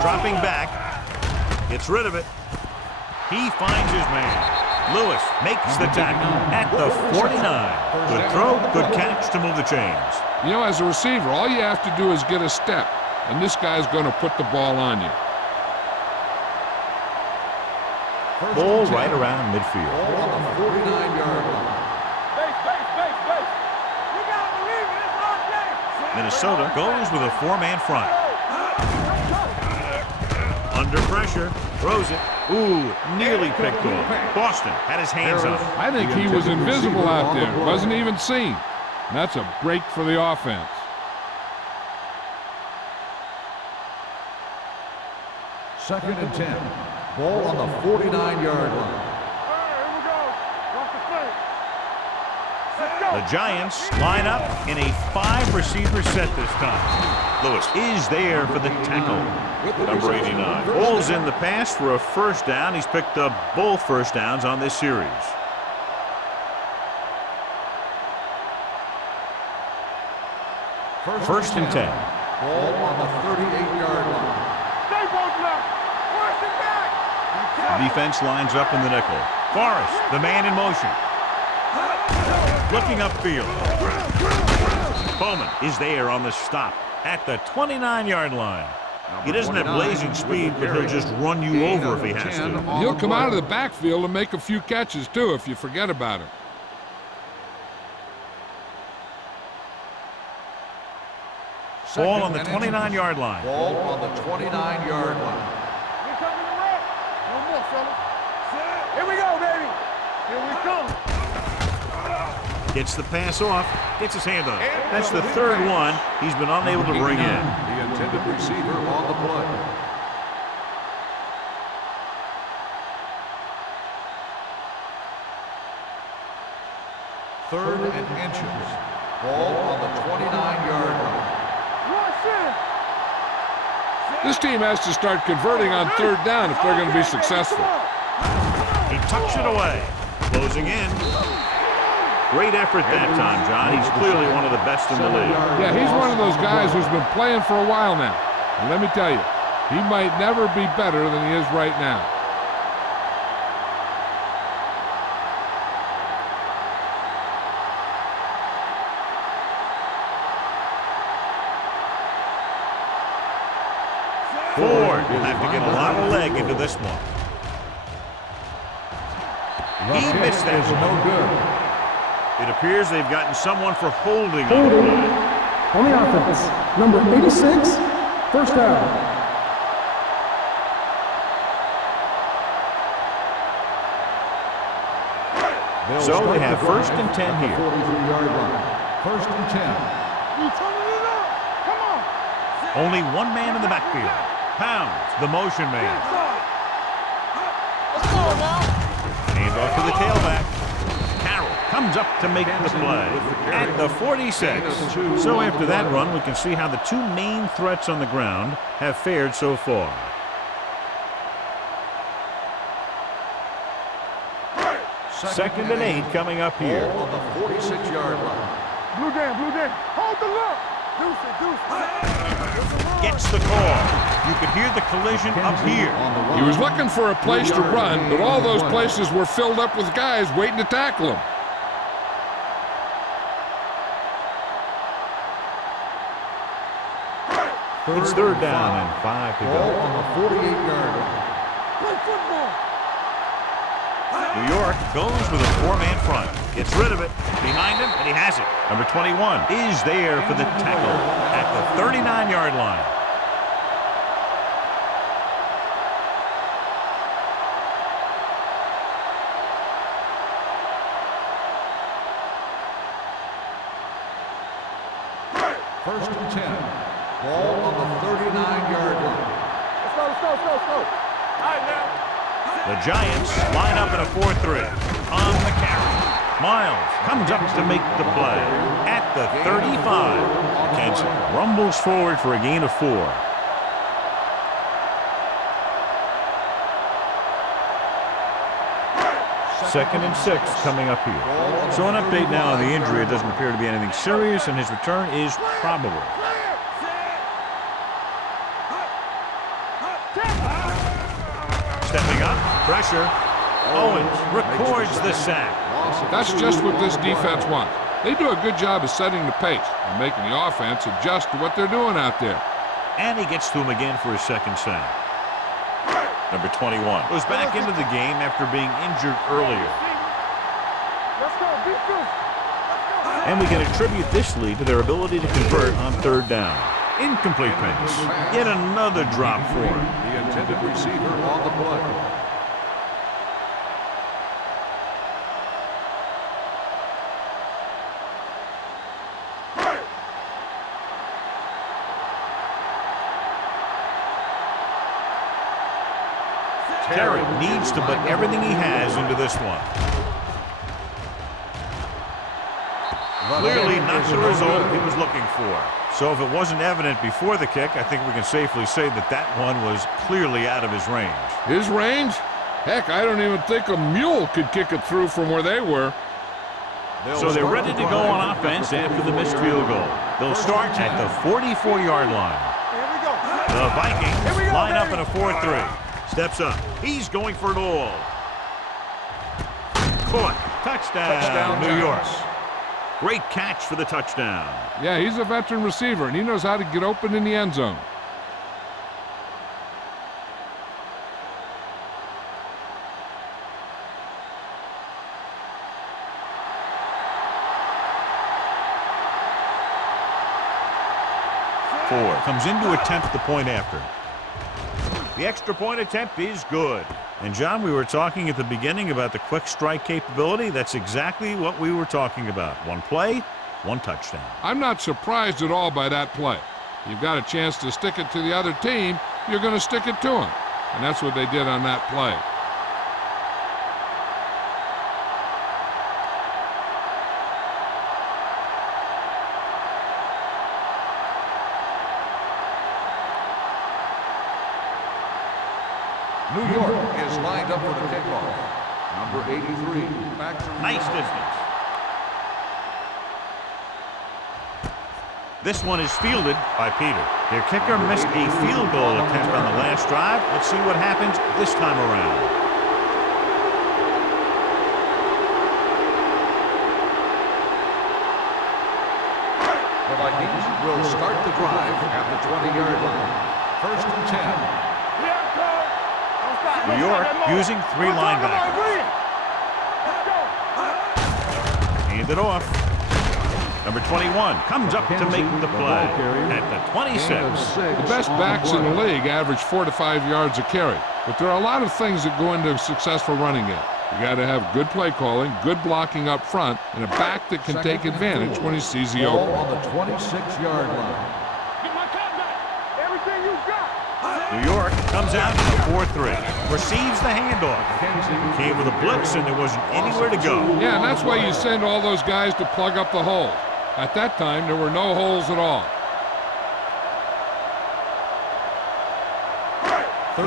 Dropping back. Gets rid of it. He finds his man. Lewis makes the tackle at the 49. Good throw, good catch to move the chains. You know, as a receiver, all you have to do is get a step, and this guy's going to put the ball on you. Ball right around midfield. Ball on the 49-yard line. Base. You gotta believe it. It's our game. Minnesota goes with a 4-man front. Under pressure, throws it. Ooh, nearly picked off. Boston had his hands up. I think he was invisible out there. Wasn't even seen. And that's a break for the offense. Second and 10. Ball on the 49-yard line. The Giants line up in a 5-receiver set this time. Lewis is there for the tackle. Number 89. Ball's in the pass for a first down. He's picked up both first downs on this series. First and 10. Ball on the 38-yard line. Stay both left. Force it back. The defense lines up in the nickel. Forrest, the man in motion. Looking upfield. Bowman is there on the stop at the 29-yard line. He doesn't have blazing speed, but he'll just run you over if he has to. He'll come out of the backfield and make a few catches, too, if you forget about him. Ball on the 29-yard line. Ball on the 29-yard line. We coming to rock. No more, fellas. Here we go, baby. Here we come. Gets the pass off. Gets his hand on it. That's the third one he's been unable to bring in. The intended receiver on the play. Third and inches. Ball on the 29-yard line. This team has to start converting on third down if they're going to be successful. He tucks it away. Closing in. Great effort that time, John. He's clearly one of the best in the league. Yeah, he's one of those guys who's been playing for a while now. And let me tell you, he might never be better than he is right now. Ford will have to get a lot of leg into this one. He missed that one. No good. It appears they've gotten someone for holding on the Holding play. on the offense. Number 86, first down. So they have first and 10 here. 43-yard line. First and 10. You turning it up. Come on. Only one man in the backfield. Pounds, the motion man. Let's go now. Hand off to the tailback. Carroll comes up to make the play at the 46. So after that run, we can see how the two main threats on the ground have fared so far. Second and 8 coming up here. Ball on the 46-yard line. Blue Dan, Blue Dan. Hold the look. Deuce it, deuce it. Gets the call. You could hear the collision up here. He was looking for a place to run, but all those places were filled up with guys waiting to tackle him. It's third down and 5 to Ball go. on the 48-yard line. Play football. New York goes with a four-man front. Gets rid of it. Behind him, and he has it. Number 21 is there for the tackle at the 39-yard line. First and 10. Ball on the 39-yard line. Let's go, let's go, let's go, let's go. All right, now. The Giants line up in a 4-3 on the carry. Miles comes up to make the play at the 35. Kansas rumbles forward for a gain of 4. Second and 6 coming up here. So an update now on the injury. It doesn't appear to be anything serious, and his return is probable. Stepping up, pressure. Owens records the sack. That's just what this defense wants. They do a good job of setting the pace and making the offense adjust to what they're doing out there. And he gets to him again for his second sack. Number 21 goes back into the game after being injured earlier. Let's go, beat this. And we can attribute this lead to their ability to convert on third down. Incomplete pass. Yet another drop for him. The intended receiver on the play. Terry needs to put everything he has into this one. Clearly not the result he was looking for. So if it wasn't evident before the kick, I think we can safely say that that one was clearly out of his range. His range? Heck, I don't even think a mule could kick it through from where they were. So they're ready to go on offense after the missed field goal. They'll start at the 44-yard line. Here we go. The Vikings line up in a 4-3. Steps up. He's going for it all. Caught. Touchdown, New York. Great catch for the touchdown. Yeah, he's a veteran receiver, and he knows how to get open in the end zone. 4. Comes in to attempt the point after. The extra point attempt is good. And, John, we were talking at the beginning about the quick strike capability. That's exactly what we were talking about. One play, one touchdown. I'm not surprised at all by that play. You've got a chance to stick it to the other team, you're going to stick it to them. And that's what they did on that play. New York is lined up for the kickoff. Number 83, back to Nice distance. This one is fielded by Peter. Their kicker missed a field goal attempt on the last drive. Let's see what happens this time around. The Vikings will start the drive at the 20-yard line. First and 10. New York using 3 linebackers. Hand it off. Number 21 comes up to make the play at the 26. The best backs in the league average 4 to 5 yards a carry. But there are a lot of things that go into a successful running game. You got to have good play calling, good blocking up front, and a back that can take advantage when he sees the opening. On the 26-yard line. Get my cut back. Everything you got. New York comes out in the 4-3. Receives the handoff. Came with a blitz and there wasn't anywhere to go. Yeah, and that's why you send all those guys to plug up the hole. At that time, there were no holes at all.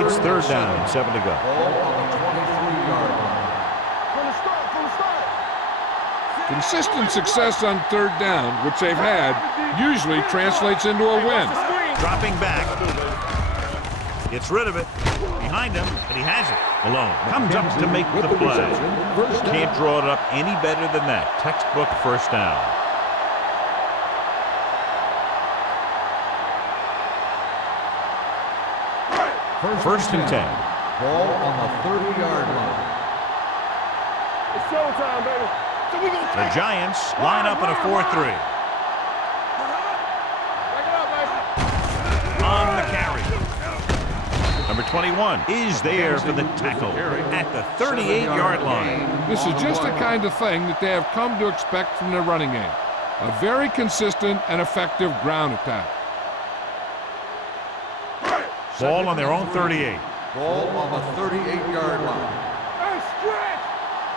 It's 3rd down and 7 to go. Ball on the 23-yard line. From the start. Consistent success on 3rd down, which they've had, usually translates into a win. Dropping back. Gets rid of it. Behind him, but he has it. Alone. Comes up to make the play. Can't draw it up any better than that. Textbook first down. First and 10. Ball on the 30-yard line. It's showtime, baby. So we gonna The Giants line up in a 4-3. On the carry. Number 21 is there for the tackle at the 38-yard line. This is just the kind of thing that they have come to expect from their running game. A very consistent and effective ground attack. Ball on their own 38. Ball on the 38-yard line. Hey, stretch.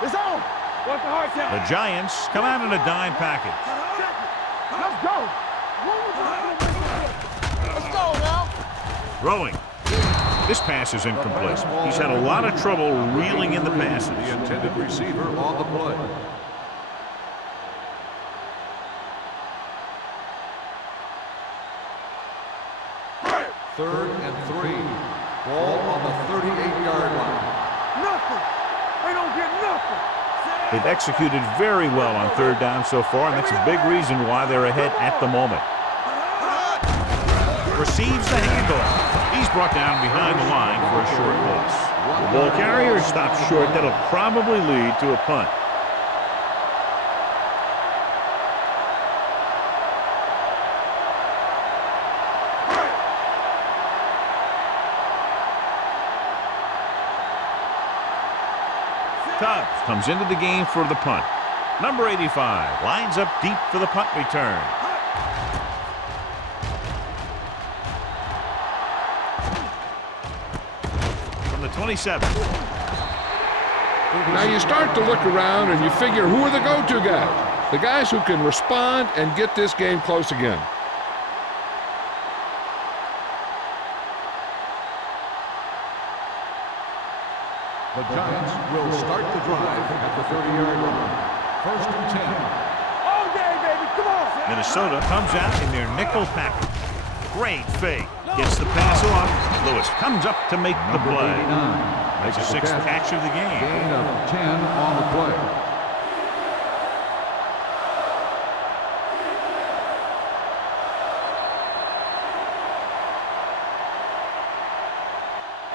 It's on. What's the hard count? The Giants come out in a dime package. Let's go. Let's go now. Throwing. This pass is incomplete. He's had a lot of trouble reeling in the passes. The intended receiver on the play. Third and 3. Ball on the 38-yard line. Nothing. They don't get nothing. They've executed very well on 3rd down so far, and that's a big reason why they're ahead at the moment. Receives the handoff. He's brought down behind the line for a short loss. The ball carrier stops short. That'll probably lead to a punt. Tubbs comes into the game for the punt. Number 85 lines up deep for the punt return. From the 27. Now you start to look around and you figure, who are the go-to guys? The guys who can respond and get this game close again. The Giants will start the drive at the 30-yard line. First and 10. All day, baby. Come on. Minnesota comes out in their nickel package. Great fake. Gets the pass off. Lewis comes up to make the play. Makes a 6th catch of the game. Gain of 10 on the play.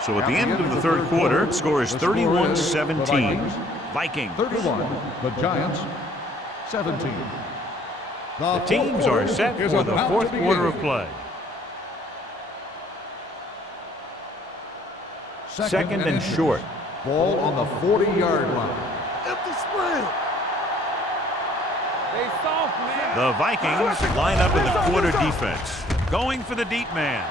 So at the end of the 3rd quarter, the score is 31-17. Vikings. 31. The Giants. 17. The teams are set for the 4th quarter of play. Second and short. Ball on the 40-yard line. Empty split. They soft, man. The Vikings line up in the quarter defense. Going for the deep man.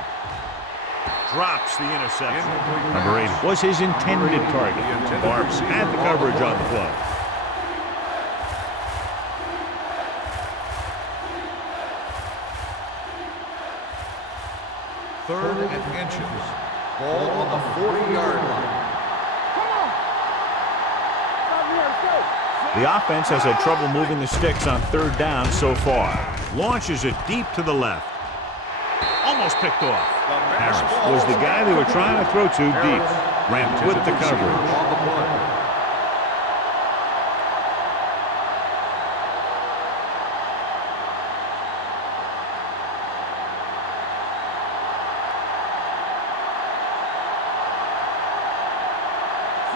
Drops the interception. Number 8 was his intended target. Barnes had the coverage on the play. Third and inches. Ball on the 40-yard line. Come on. Stop here and go. The offense has had trouble moving the sticks on third down so far. Launches it deep to the left. Almost picked off. Harris was the guy they were trying to throw to deep. Ramped with the coverage. On the play.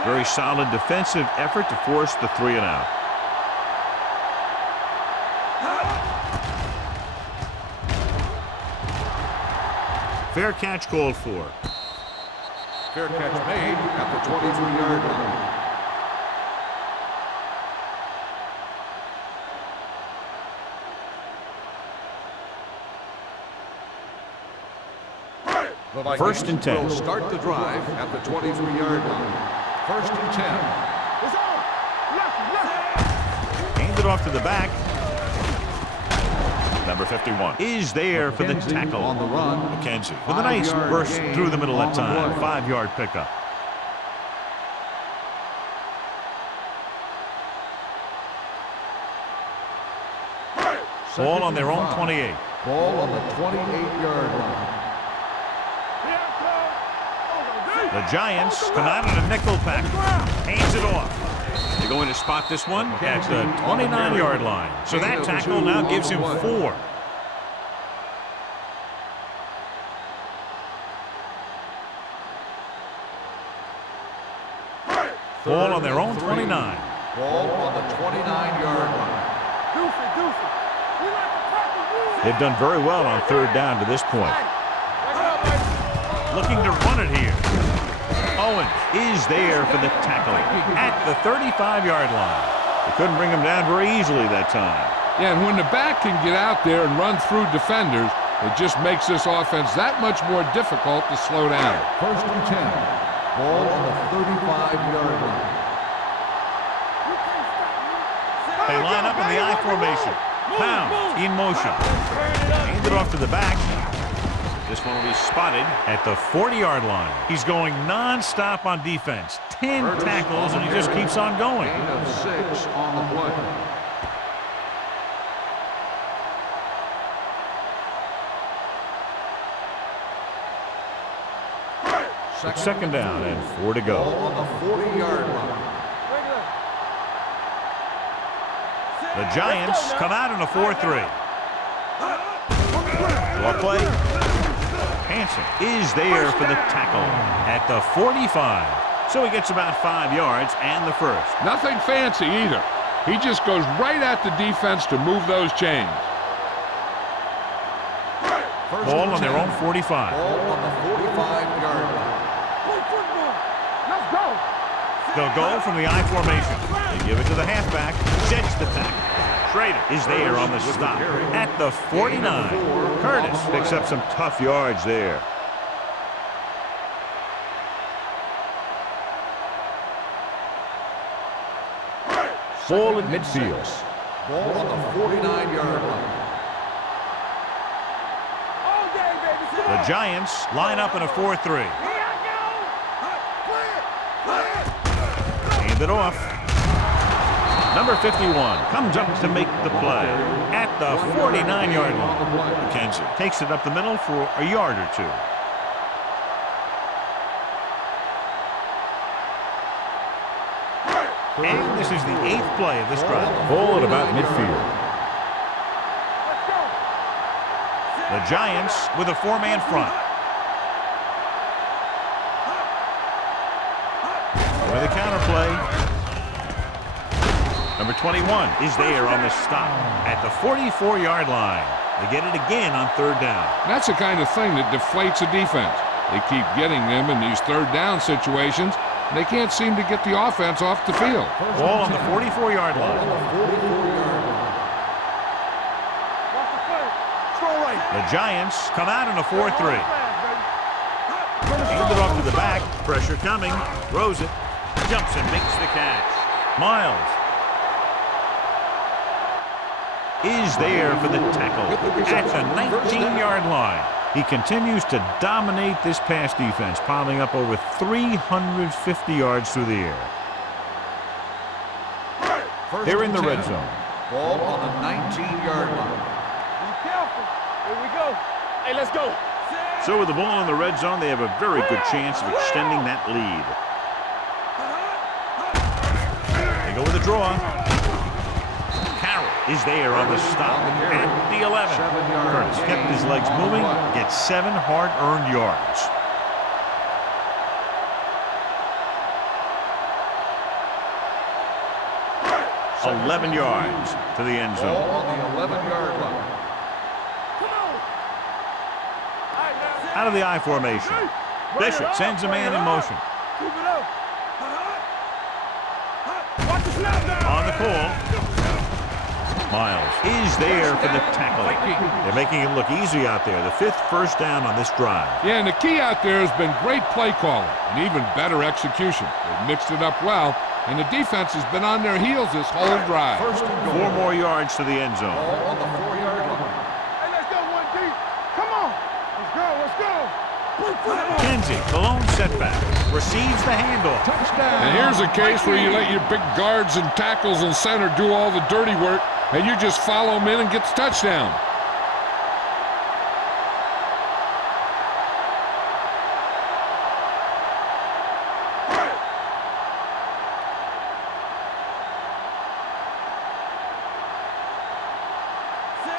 Very solid defensive effort to force the 3-and-out. Fair catch called for. Fair catch made at the 23-yard line. The Vikings First and 10. will start the drive at the 23-yard line. First and 10. It's on. Left. Aimed it off to the back. Number 51 is there for the tackle. On the run. McKenzie with a nice burst through the middle that time. 5-yard pickup. Ball on their own 28. Ball on the 28-yard line. The Giants come out in a nickel pack. Hands it off. They're going to spot this one at the 29-yard line. So that tackle now gives him 4. Ball on their own 29. Ball on the 29-yard line. They've done very well on third down to this point. Looking to run it here. Owens is there for the tackle at the 35-yard line. They couldn't bring him down very easily that time. Yeah, and when the back can get out there and run through defenders, it just makes this offense that much more difficult to slow down. First and 10. Ball on the 35-yard line. They line up in the I formation. Pounds in motion. Hand it off to the back. This one will be spotted at the 40-yard line. He's going non-stop on defense. 10 tackles, and he just keeps on going. Gain of 6 on the play. It's second down and 4 to go. Ball on the 40-yard line. The Giants come out in a 4-3. What play? Hansen is there for the tackle at the 45. So he gets about 5 yards and the first. Nothing fancy either. He just goes right at the defense to move those chains. Ball on their own 45. Ball on the 45-yard line. Let's go. They'll go from the I formation. They give it to the halfback. Sets the tackle. Schrader is there on the stop at the 49. Curtis picks up some tough yards there. Ball at midfield. Ball on the 49-yard line. All day, baby. The Giants line up in a 4-3. Here I go. Hand it off. Number 51 comes up to make the play at the 49-yard line. McKenzie takes it up the middle for a yard or 2. And this is the 8th play of this drive. Ball at about midfield. The Giants with a 4-man front. With a counter play. Number 21 is there on the stop at the 44-yard line. They get it again on third down. That's the kind of thing that deflates a defense. They keep getting them in these third down situations, and they can't seem to get the offense off the field. Ball on the 44-yard line. Watch the play. Strong right. The Giants come out in a 4-3. Hand it off to the back. Pressure coming. Throws it. Jumps and makes the catch. Miles is there for the tackle at the 19-yard line. He continues to dominate this pass defense, piling up over 350 yards through the air. They're in the red zone. Ball on the 19-yard line. Be careful. Here we go. Hey, let's go. So with the ball in the red zone, they have a very good chance of extending that lead. They go with a draw. Carroll is there on the stop at the 11. Curtis kept his legs moving, gets 7 hard-earned yards. Second 11 yards to the end zone. Ball on the 11-yard line. Out of the I formation. Bishop sends a man in motion. Keep it up. Watch the snap down. On the call. Miles is there for the tackle. They're making it look easy out there. The 5th first down on this drive. Yeah, and the key out there has been great play calling and even better execution. They've mixed it up well, and the defense has been on their heels this whole drive. 4 more yards to the end zone. Ball on the 4-yard line. Hey, let's go one deep. Come on. Let's go. Let's go. Kenzie, the lone setback, receives the handoff. And here's a case where you let your big guards and tackles and center do all the dirty work, and you just follow them in and get the touchdown.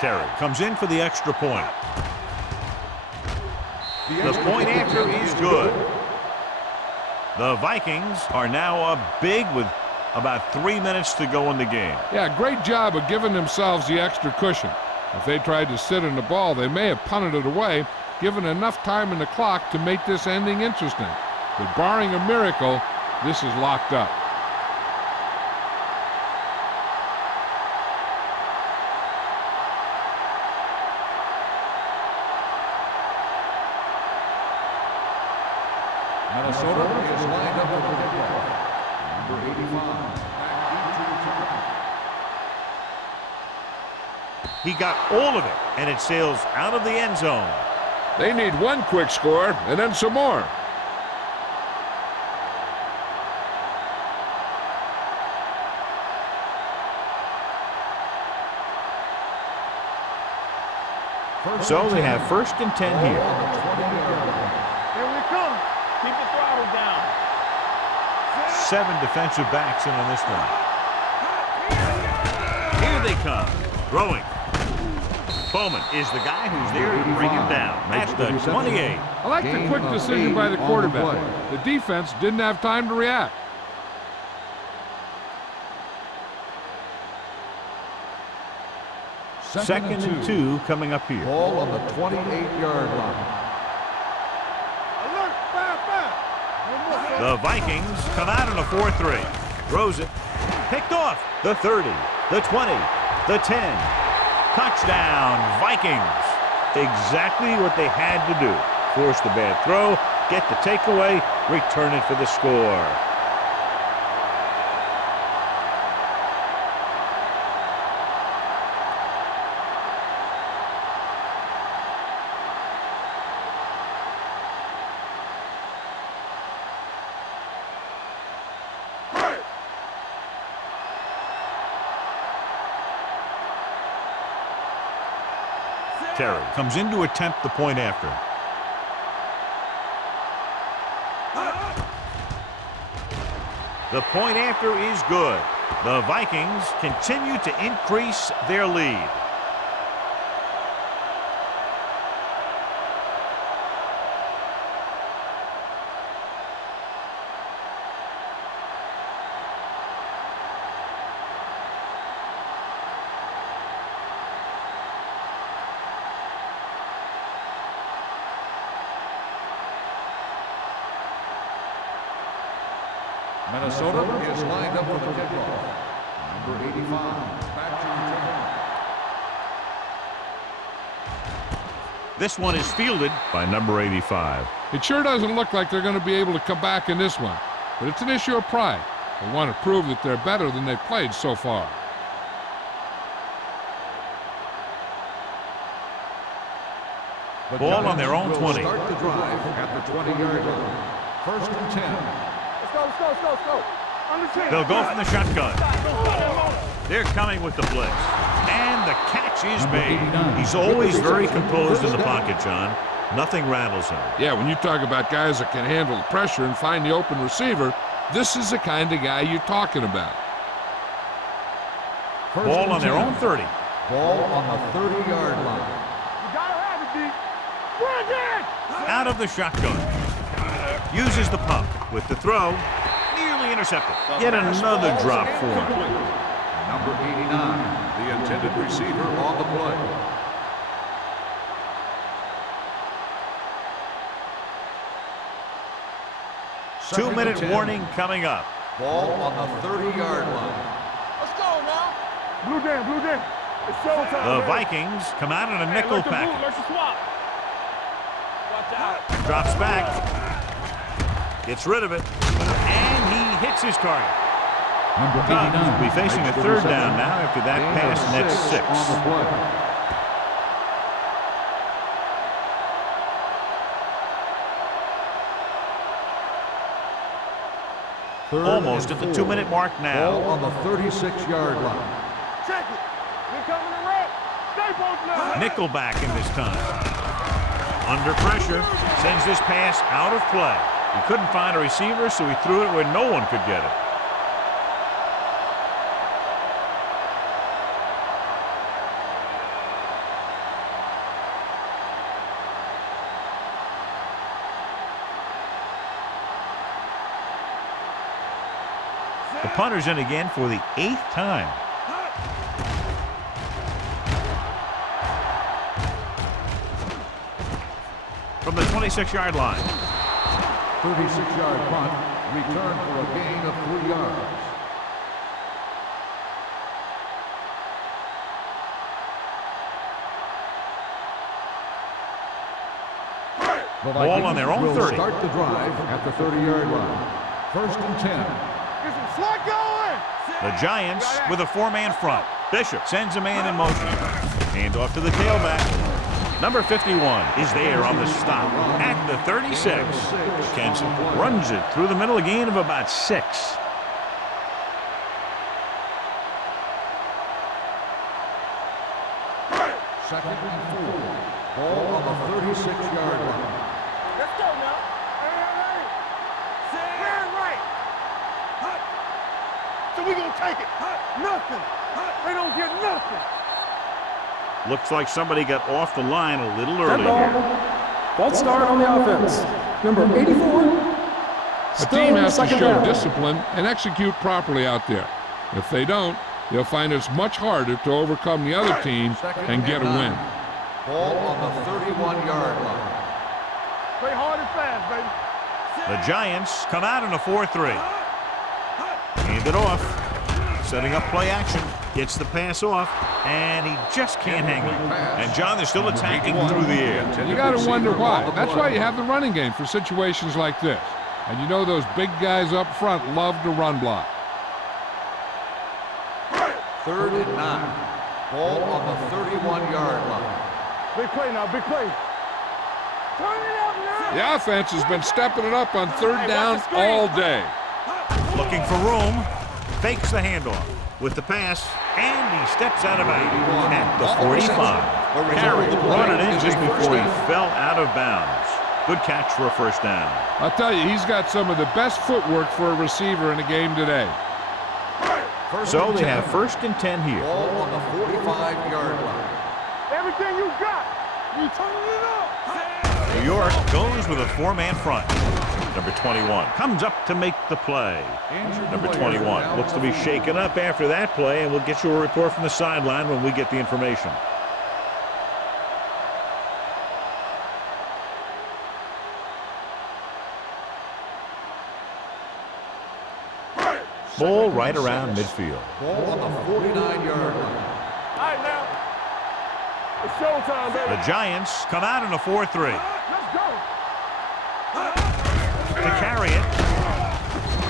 Terry comes in for the extra point. The point after is good. The Vikings are now up big with about 3 minutes to go in the game. Yeah, great job of giving themselves the extra cushion. If they tried to sit in the ball, they may have punted it away, given enough time in the clock to make this ending interesting. But barring a miracle, this is locked up. Minnesota is lined up with the kickoff. Number 85. He got all of it, and it sails out of the end zone. They need one quick score and then some more. So they have 1st and 10 here. Here we come. Keep the throttle down. 7 defensive backs in on this one. Here they come. Throwing. Bowman is the guy who's there to bring him down at the 28. I like the quick decision by the quarterback. The defense didn't have time to react. Second and 2 coming up here. Ball on the 28-yard line. Alert. Fire. The Vikings come out in a 4-3. Throws it. Picked off. The 30. The 20. The 10. Touchdown, Vikings. Exactly what they had to do. Force the bad throw, get the takeaway, return it for the score. Terry comes in to attempt the point after. The point after is good. The Vikings continue to increase their lead. Minnesota is lined up for the kickoff. Number 85, back to return. This one is fielded by number 85. It sure doesn't look like they're going to be able to come back in this one, but it's an issue of pride. They want to prove that they're better than they've played so far. The Ball on their own Giants 20. will start the drive at the 20-yard line. First and 10. Let's go, let's go, let's go, let's go. On the 10. They'll go from the shotgun. Don't stop that motor. They're coming with the blitz. And the catch is made. He's always very composed in the pocket, John. Nothing rattles him. Yeah, when you talk about guys that can handle the pressure and find the open receiver, this is the kind of guy you're talking about. First Ball and on their 10. own 30. Ball on the 30-yard line. You gotta have it, D. Bring it! Out of the shotgun. Uses the pump with the throw. Nearly intercepted. Yet another drop for him. Number 89, the intended receiver on the play. Second and 2-minute 10. warning coming up. Ball on the 30-yard line. Let's go now. Blue jam, blue jam. It's showtime. The baby. Vikings come out in a Hey, nickel let's move, package. let's swap. Watch out. Drops back. Gets rid of it. And he hits his target. Number Cubs will be facing a third down now after that pass nets 6. On the play. Almost at the 2-minute mark Ball now. on the 36-yard line. Check it. They coming to red. Stay posted now. Nickelback in this time. Under pressure. Sends this pass out of play. He couldn't find a receiver, so he threw it where no one could get it. The punter's in again for the 8th time. From the 26-yard line. 36-yard punt. Return for a gain of 3 yards. The Ball on their own will 30. Start the drive at the 30-yard line. First and 10. Get some slack going. The Giants with a 4-man front. Bishop sends a man in motion. Hand off to the tailback. Number 51 is there on the stop at the 36. Kenson runs it through the middle, a gain of about 6. Second and 4. Ball on the 36-yard line. Let's go now. Stand right. So we gonna take it. Nothing. They don't get nothing. Looks like somebody got off the line a little Dead early ball. here. False start on the offense. Number 84. A Still team has to second show down. discipline and execute properly out there. If they don't, they'll find it's much harder to overcome the other team and get a win. Ball on the 31-yard line. Play hard and fast, baby. The Giants come out in a 4-3. Hand it off. Setting up play action. Gets the pass off. And he just can't hang it. And John, they're still attacking through the air. You got to wonder why. That's why you have the running game for situations like this. And you know those big guys up front love to run block. Third and 9. Ball on the 31-yard line. Big play now, big play. Turn it up now. The offense has been stepping it up on third down all day. Looking for room. Fakes the handoff with the pass. And he steps out of bounds at the 45. Carey brought it in just before he fell out of bounds. Good catch for a first down. I'll tell you, he's got some of the best footwork for a receiver in the game today. So they have first and 10 here. Ball on the 45-yard line. Everything you got. You turning it up. New York goes with a 4-man front. Number 21 comes up to make the play. Number 21 looks to be shaken up after that play, and we'll get you a report from the sideline when we get the information. Ball right around midfield. Ball on the 49-yard line. All right, now. It's showtime, baby. The Giants come out in a 4-3. Let's go. To carry it,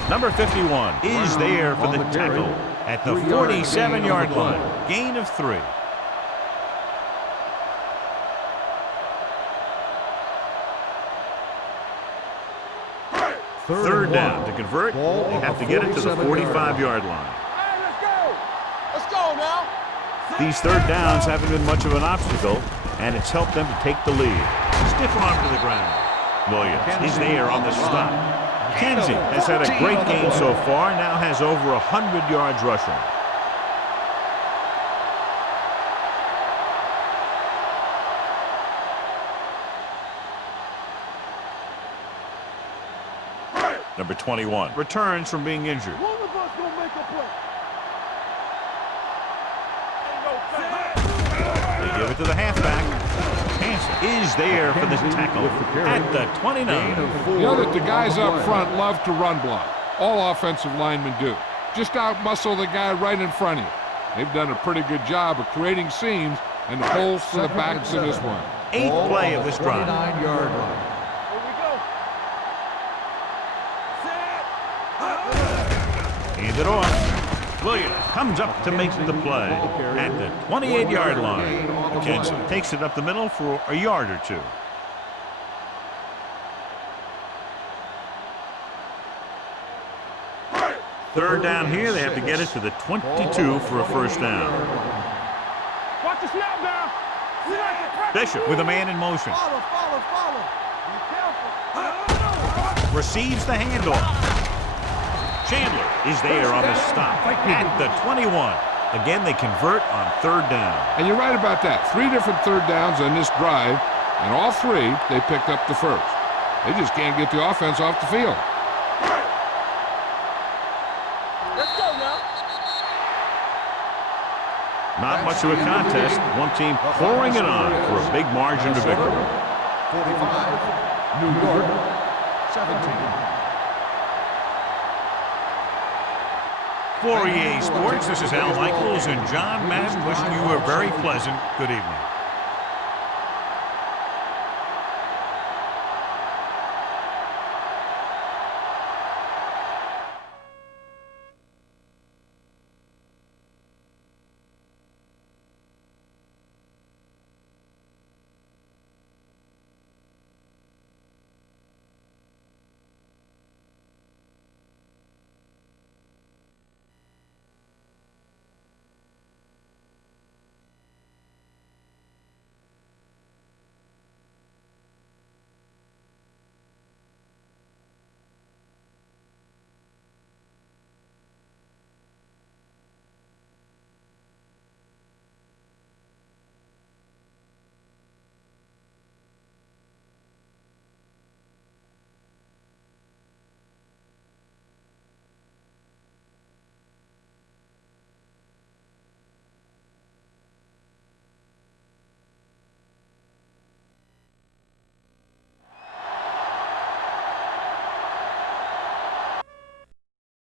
number 51 is there for the tackle at the 47-yard line. Gain of 3. Third down to convert. They have to get it to the 45-yard line. Hey, let's go. Let's go now. These third downs haven't been much of an obstacle, and it's helped them to take the lead. Stiff arm to the ground. Williams is there on the stop. Kenzie has had a great game so far, now has over 100 yards rushing. Number 21 returns from being injured. One of us gonna make a play. Ain't no thing. They give it to the halfback. Hanson is there for the tackle at the 29. You know that the guys up front love to run block. All offensive linemen do. Just out-muscle the guy right in front of you. They've done a pretty good job of creating seams and holes for the backs in this one. 8th play of this drive. 49-yard line. Here we go. Hand it off. Williams comes up to make the play at the 28-yard line. Kenzie takes it up the middle for a yard or two. Third down here, they have to get it to the 22 for a first down. Watch the snap now. We like it. Practice. Bishop with a man in motion. Follow. Be careful. Receives the handoff. Chandler is there on the stop at the 21. Again, they convert on third down. And you're right about that. 3 different third downs on this drive, and all 3 they picked up the first. They just can't get the offense off the field. Let's go now. Not much of a contest. One team pouring it on for a big margin to victory. 45, New York, 17. For EA Sports, this is Al Michaels and John Madden wishing you a very pleasant good evening.